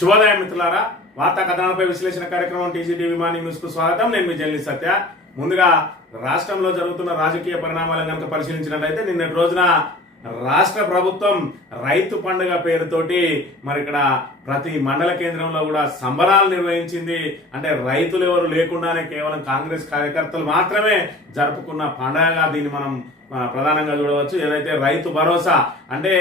శుభోదయం మిత్రులారా, వార్తా కథనాలపై విశ్లేషణ కార్యక్రమం టీజీటీవీ మార్నింగ్ న్యూస్ కు స్వాగతం. నేను మీ జర్నలిస్ట్ సత్య. ముందుగా రాష్ట్రంలో జరుగుతున్న రాజకీయ పరిణామాలను కనుక పరిశీలించినట్లయితే నిన్నటి రోజున రాష్ట్ర ప్రభుత్వం రైతు పండుగ పేరుతోటి మరి ఇక్కడ ప్రతి మండల కేంద్రంలో కూడా సంబరాలు నిర్వహించింది. అంటే రైతులు ఎవరు లేకుండానే కేవలం కాంగ్రెస్ కార్యకర్తలు మాత్రమే జరుపుకున్న పండుగగా దీన్ని మనం ప్రధానంగా చూడవచ్చు. ఏదైతే రైతు భరోసా అంటే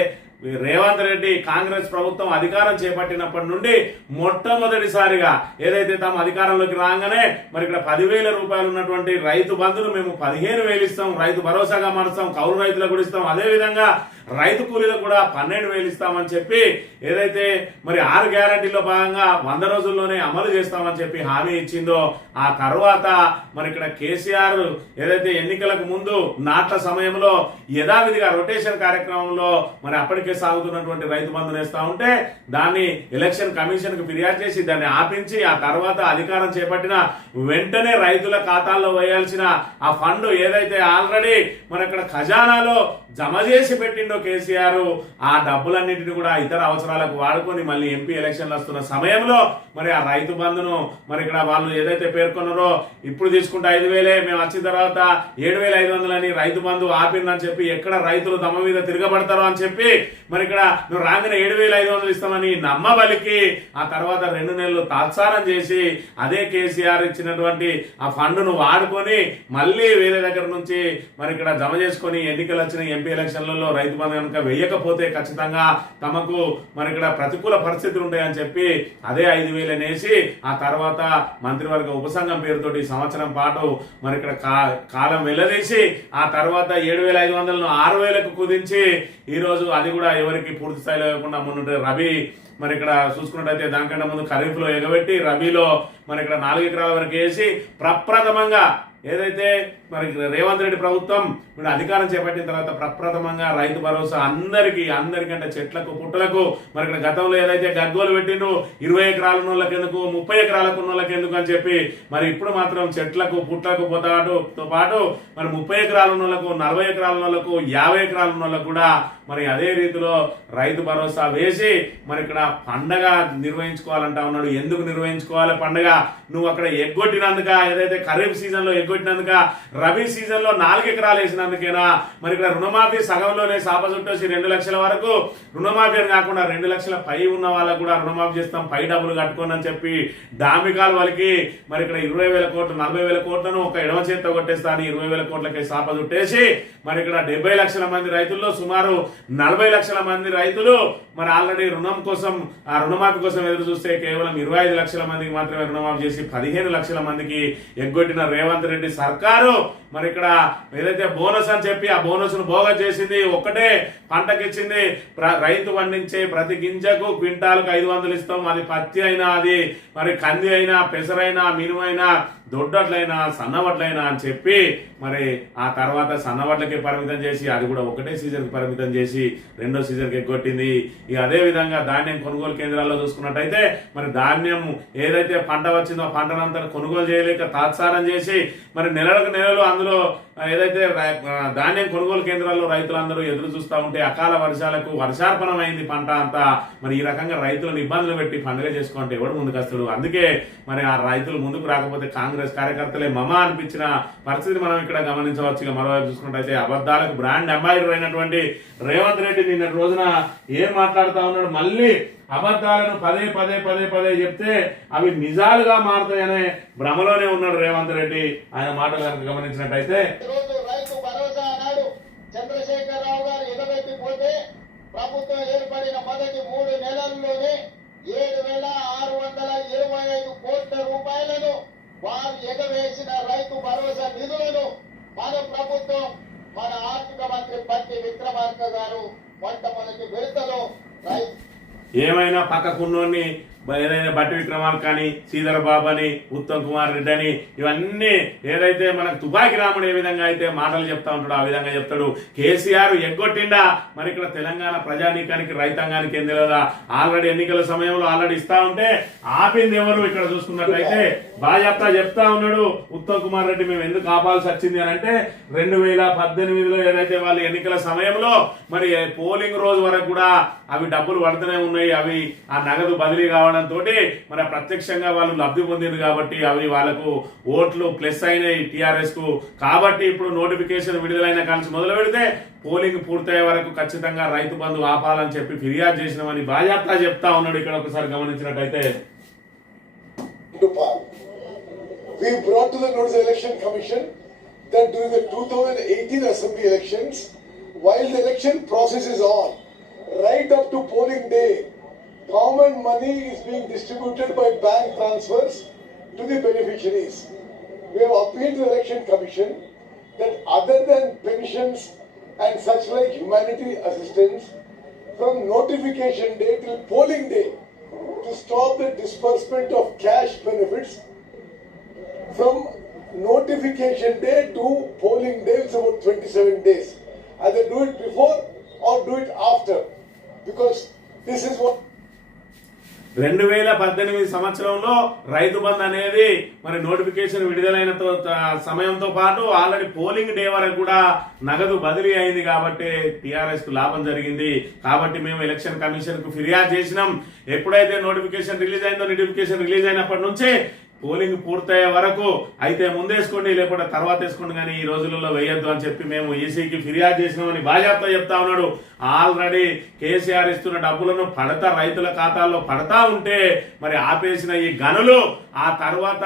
రేవంత్ రెడ్డి కాంగ్రెస్ ప్రభుత్వం అధికారం చేపట్టినప్పటి నుండి మొట్టమొదటిసారిగా ఏదైతే తాము అధికారంలోకి రాగానే మరి ఇక్కడ 10,000 రూపాయలు ఉన్నటువంటి రైతు బంధును మేము 15,000 ఇస్తాం, రైతు భరోసాగా మారుస్తాం, కౌలు రైతులకు కూడా ఇస్తాం, అదే విధంగా రైతు కూలీలకు కూడా 12,000 ఇస్తామని చెప్పి ఏదైతే మరి 6 గ్యారంటీలో భాగంగా 100 రోజుల్లోనే అమలు చేస్తామని చెప్పి హామీ ఇచ్చిందో ఆ తర్వాత మరి ఇక్కడ కేసీఆర్ ఏదైతే ఎన్నికలకు ముందు నాట్ల సమయంలో యథావిధిగా రొటేషన్ కార్యక్రమంలో మరి అప్పటికే సాగుతున్నటువంటి రైతు బంధు వేస్తా ఉంటే దాన్ని ఎలక్షన్ కమిషన్ కు ఫిర్యాదు చేసి దాన్ని ఆపించి ఆ తర్వాత అధికారం చేపట్టిన వెంటనే రైతుల ఖాతాల్లో వేయాల్సిన ఆ ఫండ్ ఏదైతే ఆల్రెడీ మరి అక్కడ ఖజానాలో జమ చేసి పెట్టిండో కేసీఆర్ ఆ డబ్బులన్నింటినీ కూడా ఇతర అవసరాలకు వాడుకొని మళ్ళీ ఎంపీ ఎలక్షన్లు వస్తున్న సమయంలో మరి ఆ రైతు బంధును మరి ఇక్కడ వాళ్ళు ఏదైతే పేర్కొన్నారో ఇప్పుడు తీసుకుంటే 5,000 మేము వచ్చిన తర్వాత 7,500 అని రైతు బంధు ఆపిందని చెప్పి ఎక్కడ రైతులు తమ మీద తిరగబడతారో అని చెప్పి మరి ఇక్కడ నువ్వు రాగానే 7,500 ఇస్తామని నమ్మబలికి ఆ తర్వాత 2 నెలలు తాత్సారం చేసి అదే కేసీఆర్ ఇచ్చినటువంటి ఆ ఫండ్ను వాడుకొని మళ్ళీ వేరే దగ్గర నుంచి మరి ఇక్కడ జమ చేసుకొని ఎన్నికలు వచ్చిన ఎంపీ ఎలక్షన్లలో రైతు బంధు కనుక వేయకపోతే ఖచ్చితంగా తమకు మరి ఇక్కడ ప్రతికూల పరిస్థితులు ఉంటాయని చెప్పి అదే 5,000 వేసి ఆ తర్వాత మంత్రివర్గ ఉపసంఘం పేరుతోటి సంవత్సరం పాటు మరి ఇక్కడ కాలం వెల్లదీసి ఆ తర్వాత 7,500ను 6,000కు కుదించి ఈ రోజు అది కూడా ఎవరికి పూర్తి స్థాయిలో ఇవ్వకుండా ముందు రబీ మరి ఇక్కడ చూసుకున్నట్టయితే దానికంటే ముందు ఖరీఫ్ లో ఎగబెట్టి రబీలో మరి ఇక్కడ 4 ఎకరాల వరకు వేసి ప్రప్రథమంగా ఏదైతే మరి రేవంత్ రెడ్డి ప్రభుత్వం ఇప్పుడు అధికారం చేపట్టిన తర్వాత ప్రప్రథమంగా రైతు భరోసా అందరికంటే చెట్లకు పుట్టలకు మరి ఇక్కడ గతంలో ఏదైతే గగ్గోలు పెట్టిండ్రు 20 ఎకరాల ఉన్నోళ్ళకి ఎందుకు 30 ఎకరాలకు ఉన్నోళ్ళకి ఎందుకు అని చెప్పి మరి ఇప్పుడు మాత్రం చెట్లకు పుట్టలకు తో పాటు మరి 30 ఎకరాల ఉన్నోళ్ళకు 40 ఎకరాల ఉన్నోళ్ళకు 50 ఎకరాల ఉన్నోళ్ళకు కూడా మరి అదే రీతిలో రైతు భరోసా వేసి మరి ఇక్కడ పండగ నిర్వహించుకోవాలంటా ఉన్నాడు. ఎందుకు నిర్వహించుకోవాలి పండగ? నువ్వు అక్కడ ఎగ్గొట్టినందుక, ఏదైతే ఖరీఫ్ సీజన్ లో ఎగ్గొట్టినందుక, రబీ సీజన్ లో 4 ఎకరాలు వేసినందుకేనా? మరి ఇక్కడ రుణమాఫీ సగంలోనే సాప చుట్టేసి 2 లక్షల వరకు రుణమాఫీ అని కాకుండా 2 లక్షల పై ఉన్న వాళ్ళకు కూడా రుణమాఫీ చేస్తాం, పై డబ్బులు కట్టుకోండి అని చెప్పి డామికాలు వాళ్ళకి మరి ఇక్కడ 20,000 కోట్లు 40,000 కోట్లను ఒక ఎడమ చేత్తో కొట్టేస్తాను 20,000 కోట్లకి సాప చుట్టేసి మరి ఇక్కడ 70 లక్షల మంది రైతుల్లో సుమారు 40 లక్షల మంది రైతులు మరి ఆల్రెడీ ఆ రుణమాఫీ కోసం ఎదురు చూస్తే కేవలం 25 లక్షల మందికి మాత్రమే రుణమాఫీ చేసి 15 లక్షల మందికి ఎగ్గొట్టిన రేవంత్ రెడ్డి సర్కారు మరి ఇక్కడ ఏదైతే బోనస్ అని చెప్పి ఆ బోనస్ ను బోగ చేసింది. ఒక్కటే పంటకిచ్చింది, రైతు పండించే ప్రతి గింజకు క్వింటాల్కు 500 ఇస్తాం, అది పత్తి అయినా అది మరి కంది అయినా పెసరైనా మినుమైనా దొడ్డట్లైనా సన్నవడ్లైనా అని చెప్పి మరి ఆ తర్వాత సన్నవడ్లకి పరిమితం చేసి అది కూడా ఒకటే సీజన్కి పరిమితం చేసి 2వ సీజన్కి ఎగ్గొట్టింది. ఇక అదే విధంగా ధాన్యం కొనుగోలు కేంద్రాల్లో చూసుకున్నట్టయితే మరి ధాన్యం ఏదైతే పంట వచ్చిందో పంటనంతా కొనుగోలు చేయలేక తాత్సారం చేసి మరి నెలలు అందులో ఏదైతే ధాన్యం కొనుగోలు కేంద్రాల్లో రైతులందరూ ఎదురు చూస్తూ ఉంటే అకాల వర్షాలకు వర్షార్పణమైంది పంట అంతా. మరి ఈ రకంగా రైతులను ఇబ్బందులు పెట్టి పండుగ చేసుకుంటే ఎవడు ముందుకు వస్తాడు? అందుకే మరి ఆ రైతులు ముందుకు రాకపోతే కాంగ్రెస్ కార్యకర్తలే మమ అనిపించిన పరిస్థితి మనం ఇక్కడ గమనించవచ్చు. ఇక మరోవైపు చూసుకున్నట్టయితే అబద్ధాలకు బ్రాండ్ అంబాసిడర్ అయినటువంటి రేవంత్ రెడ్డి నిన్నటి రోజున ఏం మాట్లాడుతా ఉన్నాడు? మళ్ళీ అబద్ధాలను పదే చెప్తే అవి నిజాలుగా మారుతాయనే భ్రమలోనే ఉన్నాడు రేవంత్ రెడ్డి. ఆయన మాటలు కనుక గమనించినట్టయితే రైతు భరోసా అన్నాడు చంద్రశేఖరరావు గారు ఎగబెట్టిపోతే ప్రభుత్వం ఏర్పడిన మొదటి 3 నెలల్లోనే 7,625 కోట్ల రూపాయలను వారు ఎగవేసిన రైతు భరోసా నిధులను మన ప్రభుత్వం మన ఆర్థిక మంత్రి పట్టి విక్రమార్క గారు మొట్టమొదటి విడతలో ఏమైనా పక్కకున్నోని ఏదైనా బట్టి విక్రమార్క అని శ్రీధర బాబు అని ఉత్తమ్ కుమార్ రెడ్డి అని ఇవన్నీ ఏదైతే మనకు తుపాకి రాముడు ఏ విధంగా అయితే మాటలు చెప్తా ఉంటాడో ఆ విధంగా చెప్తాడు. కేసీఆర్ ఎగ్గొట్టిండా మరి ఇక్కడ తెలంగాణ ప్రజానీకానికి రైతాంగానికి ఏం తెలియదా? ఆల్రెడీ ఎన్నికల సమయంలో ఆల్రెడీ ఇస్తా ఉంటే ఆపింది ఎవరు? ఇక్కడ చూసుకున్నట్లయితే బాజాప్తా చెప్తా ఉన్నాడు ఉత్తమ్ కుమార్ రెడ్డి మేము ఎందుకు ఆపాల్సి వచ్చింది అని అంటే 2018లో ఏదైతే వాళ్ళు ఎన్నికల సమయంలో మరి పోలింగ్ రోజు వరకు కూడా అవి డబ్బులు పడుతూనే ఉన్నాయి, అవి ఆ నగదు బదిలీ కావడంతో మరి ప్రత్యక్షంగా వాళ్ళు లబ్ధి పొందింది కాబట్టి అవి వాళ్ళకు ఓట్లు ప్లస్ అయినాయి టీఆర్ఎస్ కు. కాబట్టి ఇప్పుడు నోటిఫికేషన్ విడుదలైన కాంచి మొదలు పెడితే పోలింగ్ పూర్తయ్యే వరకు ఖచ్చితంగా రైతు బంధు ఆపాలని చెప్పి ఫిర్యాదు చేసినామని బాజాప్తా చెప్తా ఉన్నాడు. ఇక్కడ ఒకసారి గమనించినట్టయితే we brought to the Notice Election Commission that during the 2018 Assembly elections, while the election process is on, right up to polling day, government money is being distributed by bank transfers to the beneficiaries. We have appealed to the Election Commission that other than pensions and such like humanitarian assistance, from notification day till polling day, to stop the disbursement of cash benefits from notification day to polling day. It's about 27 days. Either do it before or do it after, because this is what 2018 సంవత్సరంలో రైతు బంధు అనేది మరి notification విడుదలైన సమయంతో పాటు already polling day వరకు కూడా నగదు బదిలీ అయింది కాబట్టి టీఆర్ఎస్ కు లాభం జరిగింది. కాబట్టి మేము ఎలక్షన్ కమిషన్ కు ఫిర్యాదు చేసినాం. ఎప్పుడైతే నోటిఫికేషన్ రిలీజ్ అయిందో నోటిఫికేషన్ రిలీజ్ అయినప్పటి నుంచే పోలింగ్ పూర్తయ్యే వరకు అయితే ముందేసుకోండి లేకపోతే తర్వాత వేసుకోండి కానీ ఈ రోజులలో వేయొద్దు అని చెప్పి మేము ఈసీకి ఫిర్యాదు చేసినామని బాజాప్తా చెప్తా ఉన్నాడు. ఆల్రెడీ కేసీఆర్ ఇస్తున్న డబ్బులను రైతుల ఖాతాల్లో పడతా ఉంటే మరి ఆపేసిన ఈ గనులు ఆ తర్వాత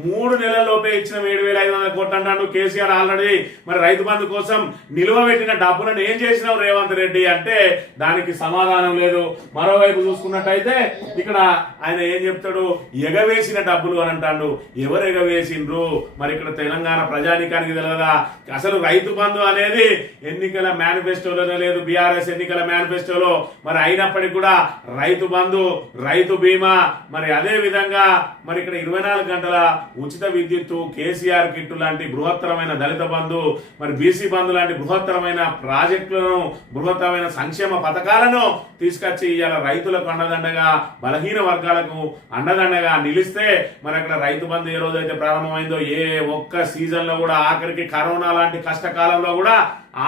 3 నెలల్లోపే ఇచ్చిన 7,500 కోట్లు అంటాడు కేసీఆర్. ఆల్రెడీ మరి రైతు బంధు కోసం నిలువ పెట్టిన డబ్బులను ఏం చేసినావు రేవంత్ రెడ్డి అంటే దానికి సమాధానం లేదు. మరోవైపు చూసుకున్నట్టయితే ఇక్కడ ఆయన ఏం చెప్తాడు, ఎగవేసిన డబ్బులు అని అంటాడు. ఎవరు ఎగవేసిండ్రు మరి ఇక్కడ తెలంగాణ ప్రజానికానికి తెలియదా? అసలు రైతు బంధు అనేది ఎన్నికల మేనిఫెస్టోలోనే లేదు, బీఆర్ఎస్ ఎన్నికల మేనిఫెస్టోలో. మరి అయినప్పటికీ కూడా రైతు బంధు, రైతు బీమా, మరి అదే విధంగా మరి ఇక్కడ 24 గంటల ఉచిత విద్యుత్తు, కేసీఆర్ కిట్టు లాంటి బృహత్తరమైన దళిత బంధు, మరి బీసీ బంధు లాంటి బృహత్తరమైన ప్రాజెక్టులను, బృహత్తరమైన సంక్షేమ పథకాలను తీసుకొచ్చి ఇవాళ రైతులకు అండదండగా, బలహీన వర్గాలకు అండదండగా నిలిస్తే మరి అక్కడ రైతు బంధు ఏ రోజైతే ప్రారంభమైందో ఏ ఒక్క సీజన్ లో కూడా ఆఖరికి కరోనా లాంటి కష్టకాలంలో కూడా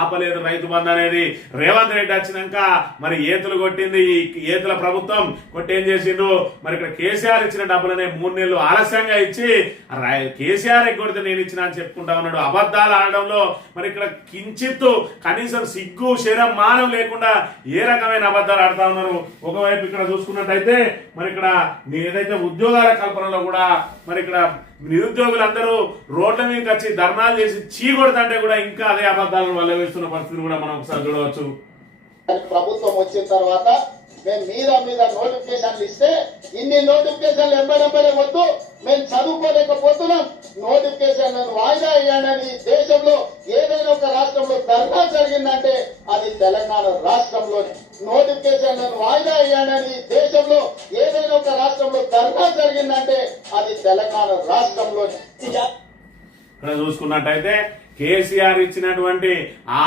ఆపలేదు రైతు బంధు అనేది. రేవంత్ రెడ్డి వచ్చినాక మరి ఏతులు కొట్టింది ఈ ఏతుల ప్రభుత్వం. కొట్టి ఏం చేసిండ్రు మరి ఇక్కడ కేసీఆర్ ఇచ్చిన డబ్బులనే 3 నెలలు ఆలస్యంగా ఇచ్చి కేసీఆర్ ఎగ్గొడితే నేను ఇచ్చిన అని చెప్పుకుంటా ఉన్నాడు. అబద్ధాలు ఆడడంలో మరి ఇక్కడ కించిత్తు కనీసం సిగ్గు శరం మానం లేకుండా ఏ రకమైన అబద్ధాలు ఆడుతా ఉన్నారు. ఒకవైపు ఇక్కడ చూసుకున్నట్టయితే మరి ఇక్కడ ఏదైతే ఉద్యోగాల కల్పనలో కూడా మరి ఇక్కడ నిరుద్యోగులందరూ రోడ్ల మీదకి వచ్చి ధర్నాలు చేసి చీకొడుతుంటే కూడా ఇంకా అదే అబద్ధాలను వల్ల వేస్తున్న పరిస్థితిని కూడా మనం ఒకసారి చూడవచ్చు. ప్రభుత్వం వచ్చిన తర్వాత మేము మీద నోటిఫికేషన్లు ఇస్తే ఇన్ని నోటిఫికేషన్లు ఎంబడెంబడే వద్దు, మేము చదువుకోలేకపోతున్నాం, నోటిఫికేషన్లను వాయిదా వేయాలని దేశంలో ఏదైనా ఒక రాష్ట్రంలో ధర్నా జరిగిందంటే అది తెలంగాణ రాష్ట్రంలోనే. నోటిఫికేషన్లను వాయిదా వేయాలని దేశంలో ఏదైనా ఒక రాష్ట్రంలో ధర్నా జరిగిందంటే అది తెలంగాణ రాష్ట్రంలోనే. ఇక్కడ చూసుకున్నట్టయితే కేసీఆర్ ఇచ్చినటువంటి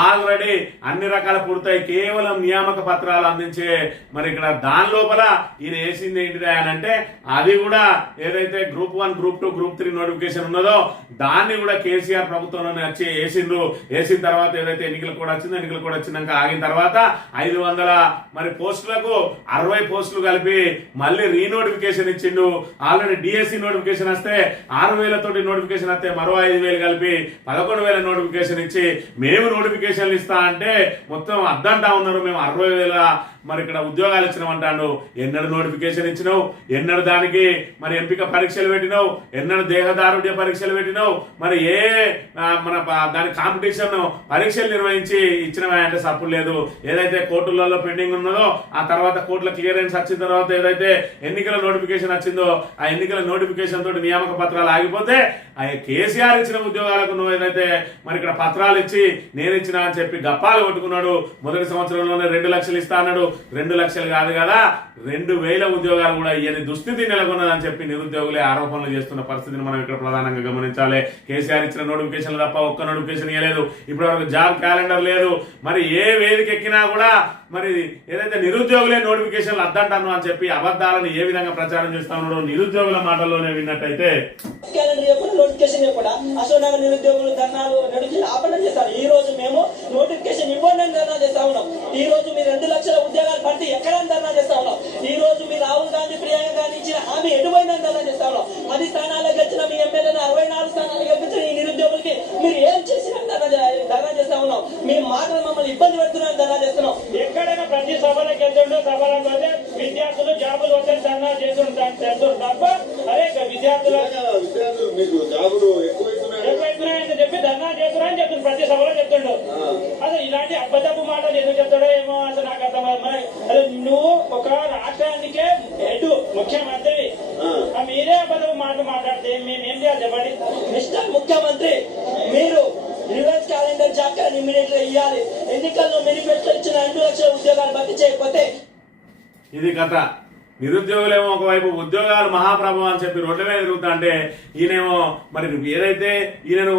ఆల్రెడీ అన్ని రకాల పూర్తయి కేవలం నియామక పత్రాలు అందించే మరి ఇక్కడ దాని లోపల ఈయన వేసింది ఏంటిది అని అంటే అది కూడా ఏదైతే గ్రూప్ 1, గ్రూప్ 2, గ్రూప్ 3 నోటిఫికేషన్ ఉన్నదో దాన్ని కూడా కేసీఆర్ ప్రభుత్వంలోనే వచ్చి వేసిండ్రు. వేసిన తర్వాత ఏదైతే ఎన్నికలు కూడా వచ్చిందో ఎన్నికలు కూడా వచ్చినాక ఆగిన తర్వాత 500 మరి పోస్టులకు 60 పోస్టులు కలిపి మళ్ళీ రీనోటిఫికేషన్ ఇచ్చిండు. ఆల్రెడీ డిఎస్సి నోటిఫికేషన్ వస్తే 6,000 తోటి నోటిఫికేషన్ వస్తే మరో 5,000 కలిపి 11,000 నోటిఫికేషన్ ఇచ్చి మేము నోటిఫికేషన్లు ఇస్తా అంటే మొత్తం అద్దంటా ఉన్నారు. మేము 60,000 మరి ఇక్కడ ఉద్యోగాలు ఇచ్చినామంటాడు. ఎన్నడు నోటిఫికేషన్ ఇచ్చినావు, ఎన్నడు దానికి మరి ఎంపిక పరీక్షలు పెట్టినావు, ఎన్నడు దేహదారుఢ్య పరీక్షలు పెట్టినావు, మరి ఏ మన దాని కాంపిటీషన్ పరీక్షలు నిర్వహించి ఇచ్చినవా అంటే సప్పుడు లేదు. ఏదైతే కోర్టులలో పెండింగ్ ఉన్నదో ఆ తర్వాత కోర్టుల క్లియరెన్స్ వచ్చిన తర్వాత ఏదైతే ఎన్నికల నోటిఫికేషన్ వచ్చిందో ఆ ఎన్నికల నోటిఫికేషన్ తోటి నియామక పత్రాలు ఆగిపోతే కేసీఆర్ ఇచ్చిన ఉద్యోగాలకు నువ్వు ఏదైతే మరి ఇక్కడ పత్రాలు ఇచ్చి నేను ఇచ్చిన అని చెప్పి గప్పాలు కొట్టుకున్నాడు. మొదటి సంవత్సరంలోనే 2 లక్షలు ఇస్తా అన్నాడు. 2 లక్షలు కాదు కదా 2,000 ఉద్యోగాలు కూడా ఇయ్యని దుస్థితి నెలకొన్నదని చెప్పి నిరుద్యోగులే ఆరోపణలు చేస్తున్న పరిస్థితిని మనం ఇక్కడ ప్రధానంగా గమనించాలి. కేసీఆర్ ఇచ్చిన నోటిఫికేషన్ తప్ప ఒక్క నోటిఫికేషన్ ఇవ్వలేదు. ఇప్పటి వరకు జాబ్ క్యాలెండర్ లేదు. మరి ఏ వేదిక ఎక్కినా కూడా మరి ఏదైతే నిరుద్యోగులే నోటిఫికేషన్లు అద్దంటాను అని చెప్పి అబద్ధాలను ఏ విధంగా ప్రచారం చేస్తా ఉన్నాడో నిరుద్యోగుల మాటల్లోనే విన్నట్టయితే క్యాలెండర్ చెప్పకుండా నోటిఫికేషన్ చెప్పకుండా అసలు నిరుద్యోగులు ధర్నాలు నడిచి ఆపణ చేస్తారు. ఈ రోజు మేము నోటిఫికేషన్ ఇవ్వండి అని ధర్నా చేస్తా ఉన్నాం. ఈ రోజు మీరు 2 లక్షల ఉద్యోగాలు భర్తీ ఎక్కడని ధర్నా చేస్తా ఉన్నాం. ఈ రోజు మీరు రాహుల్ గాంధీ ప్రియాంక గాంధీ ఇచ్చిన హామీ ఎటుపోయిందని ధర్నా చేస్తా ఉన్నాం. 10 స్థానాలు గెలిచిన మీ ఎమ్మెల్యేలు 64 స్థానాలు గెలిపించిన ఈ నిరుద్యోగులకి మీరు ఏం చేసినని ధర్నా చేస్తా ఉన్నాం. మీ మాటలు మమ్మల్ని ఇబ్బంది పెడుతున్నారని ధర్నా చేస్తున్నాం. ఎక్కడైనా ప్రతి సభలకు వెళ్తుండో సభలకు పోతే విద్యార్థులు జాబులు వస్తే ధర్నా చేస్తుంటారు తప్ప అదే విద్యార్థులు మీకు జాబులు ఎక్కువైతున్నాయని చెప్పి ధర్నా చేస్తున్నారని చెప్తుంది ప్రతి సభలో చెప్తుండో. అసలు ఇలాంటి అబద్ధపు మాటలు ఎందుకు చెప్తాడో ఏమో అసలు నాకు అర్థం అదే నువ్వు ఒక రాష్ట్రానికే హెడ్ ముఖ్యమంత్రి మీరే అబద్ధపు మాటలు మాట్లాడితే మేమేం చేయాలి చెప్పండి. మిస్టర్ ముఖ్యమంత్రి, మీరు రివర్స్ క్యాలెండర్ జాబ్ ఇమ్మీడియట్ గా ఇవ్వాలి. ఎన్నికల్లో మేనిఫెస్టో ఇచ్చిన 2 లక్షల ఉద్యోగాలు భర్తీ చేయకపోతే ఇది కథ. నిరుద్యోగులేమో ఒకవైపు ఉద్యోగాలు మహాప్రభు అని చెప్పి రోడ్ల మీద తిరుగుతా అంటే ఈయనేమో మరి ఏదైతే ఈయనను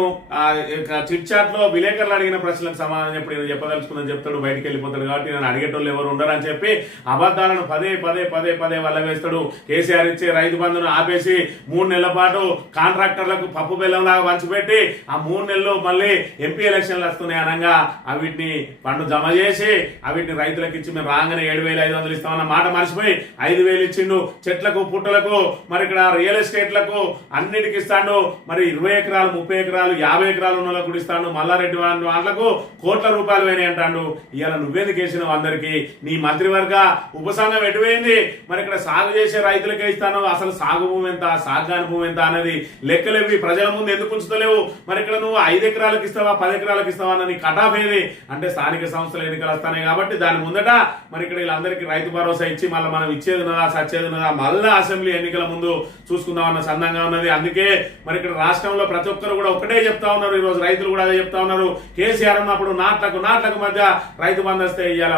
చిట్ చాట్ లో విలేకరులు అడిగిన ప్రశ్నలకు సమాధానం చెప్పి నేను చెప్పదలుచుకుందని చెప్తాడు, బయటికి వెళ్ళిపోతాడు. కాబట్టి నేను అడిగేటోళ్ళు ఎవరు ఉండరని చెప్పి అబద్ధాలను పదే పదే పదే పదే వల్ల వేస్తాడు. కేసీఆర్ ఇచ్చే రైతు బంధును ఆపేసి 3 నెలల పాటు కాంట్రాక్టర్లకు పప్పు బెల్లం లాగా పంచిపెట్టి ఆ 3 నెలలు మళ్ళీ ఎంపీ ఎలక్షన్లు వస్తున్నాయి అనగా అవిటిని పండు జమ చేసి అవిటిని రైతులకు ఇచ్చి మేము రాగానే 7,500 ఇస్తామన్న మాట మర్చిపోయి 5,000 ఇచ్చిండు. చెట్లకు పుట్టలకు మరి ఇక్కడ రియల్ ఎస్టేట్లకు అన్నిటికి ఇస్తాడు. మరి 20 ఎకరాలు 30 ఎకరాలు 50 ఎకరాలు ఉన్న వాళ్ళకు కూడా ఇస్తాడు. మల్లారెడ్డి వాళ్ళకు కోట్ల రూపాయలు పోయినాయి అంటాడు. ఇవాళ నువ్వేందుకు వేసినావు? అందరికి నీ మంత్రివర్గ ఉపసంఘం ఎటువైంది? మరి ఇక్కడ సాగు చేసే రైతులకే ఇస్తాను. అసలు సాగు భూమి ఎంత, సాగుగాని భూమి ఎంత అనేది లెక్కలేవి ప్రజల ముందు ఎందుకు ఉంచుతలేవు? మరి ఇక్కడ నువ్వు 5 ఎకరాలకు ఇస్తావా 10 ఎకరాలకు ఇస్తావా అన్న నీ కటాఫ్ ఏది అంటే స్థానిక సంస్థల ఎన్నికలు వస్తున్నాయి కాబట్టి దాని ముందట మరి ఇక్కడ వీళ్ళందరికీ రైతు భరోసా ఇచ్చి మళ్ళీ మనం ఇచ్చేది సచ్చేది ఉన్నదా మళ్ళా అసెంబ్లీ ఎన్నికల ముందు చూసుకుందామన్న సందంగా ఉన్నది. అందుకే మరి ఇక్కడ రాష్ట్రంలో ప్రతి ఒక్కరు కూడా ఒకటే చెప్తా ఉన్నారు. ఈ రోజు రైతులు కూడా అదే చెప్తా ఉన్నారు. కేసీఆర్ ఉన్నప్పుడు నాట్లకు మధ్య రైతు బంధు వస్తే ఇవాళ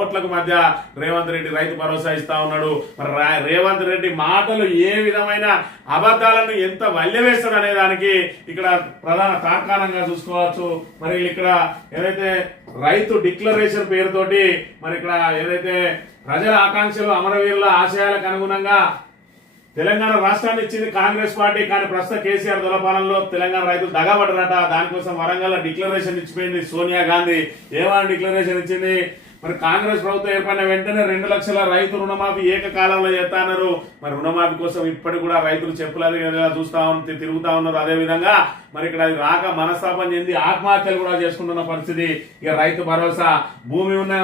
ఓట్లకు మధ్య రేవంత్ రెడ్డి రైతు భరోసా ఇస్తా ఉన్నాడు. మరి రేవంత్ రెడ్డి మాటలు ఏ విధమైన అబద్ధాలను ఎంత వల్లెవేస్తాడు అనే దానికి ఇక్కడ ప్రధాన తార్కాణంగా చూసుకోవచ్చు. మరి ఇక్కడ ఏదైతే రైతు డిక్లరేషన్ పేరుతోటి మరి ఇక్కడ ఏదైతే ప్రజల ఆకాంక్షలు అమరవీరుల ఆశయాలకు అనుగుణంగా తెలంగాణ రాష్ట్రాన్ని ఇచ్చింది కాంగ్రెస్ పార్టీ. కానీ ప్రస్తుత కేసీఆర్ దొరపాలనలో తెలంగాణ రైతులు దగాబడ్డారట. దానికోసం వరంగల్ డిక్లరేషన్ ఇచ్చిపోయింది సోనియా గాంధీ. ఏమని డిక్లరేషన్ ఇచ్చింది? మరి కాంగ్రెస్ ప్రభుత్వం ఏర్పడిన వెంటనే 2 లక్షల రైతు రుణమాఫీ ఏకకాలంలో చేస్తా అన్నారు. మరి రుణమాఫీ కోసం ఇప్పటికి కూడా రైతులు చెప్పులది చూస్తా తిరుగుతా ఉన్నారు. అదే విధంగా మరి ఇక్కడ అది రాక మనస్తాపం చెంది ఆత్మహత్యలు కూడా చేసుకుంటున్న పరిస్థితి. ఇక రైతు భరోసా భూమి ఉన్న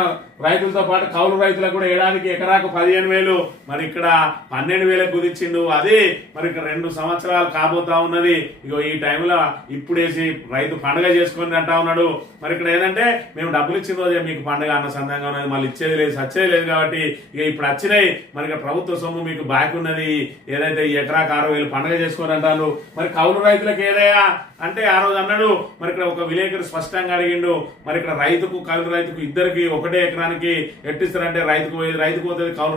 రైతులతో పాటు కౌలు రైతులకు కూడా ఏడాదికి ఎకరాకు 15,000 మరి ఇక్కడ 12,000 కుదిర్చిండు. అది మరి ఇక్కడ 2 సంవత్సరాలు కాబోతా ఉన్నది. ఇగో ఈ టైంలో ఇప్పుడేసి రైతు పండుగ చేసుకుని అంటా ఉన్నాడు. మరి ఇక్కడ ఏంటంటే మేము డబ్బులు ఇచ్చిన రోజే మీకు పండుగ అన్న సందంగా ఉన్నది. మళ్ళీ ఇచ్చేది లేదు సచ్చేది లేదు కాబట్టి ఇక ఇప్పుడు వచ్చినాయి. మరి ఇక్కడ ప్రభుత్వ సొమ్ము మీకు బాకీ ఉన్నది. ఏదైతే ఈ ఎకరాకు 6,000 పండుగ చేసుకొని అంటారు. మరి కౌలు రైతులకు ఏదైనా అంటే ఆ రోజు అన్నాడు. మరి ఇక్కడ ఒక విలేకరు స్పష్టంగా అడిగిండు. మరి ఇక్కడ రైతుకు కౌలు రైతుకు ఇద్దరికి ఒకటే ఎకరానికి ఎట్టిస్తారంటే రైతుకు పోతుంది కౌలు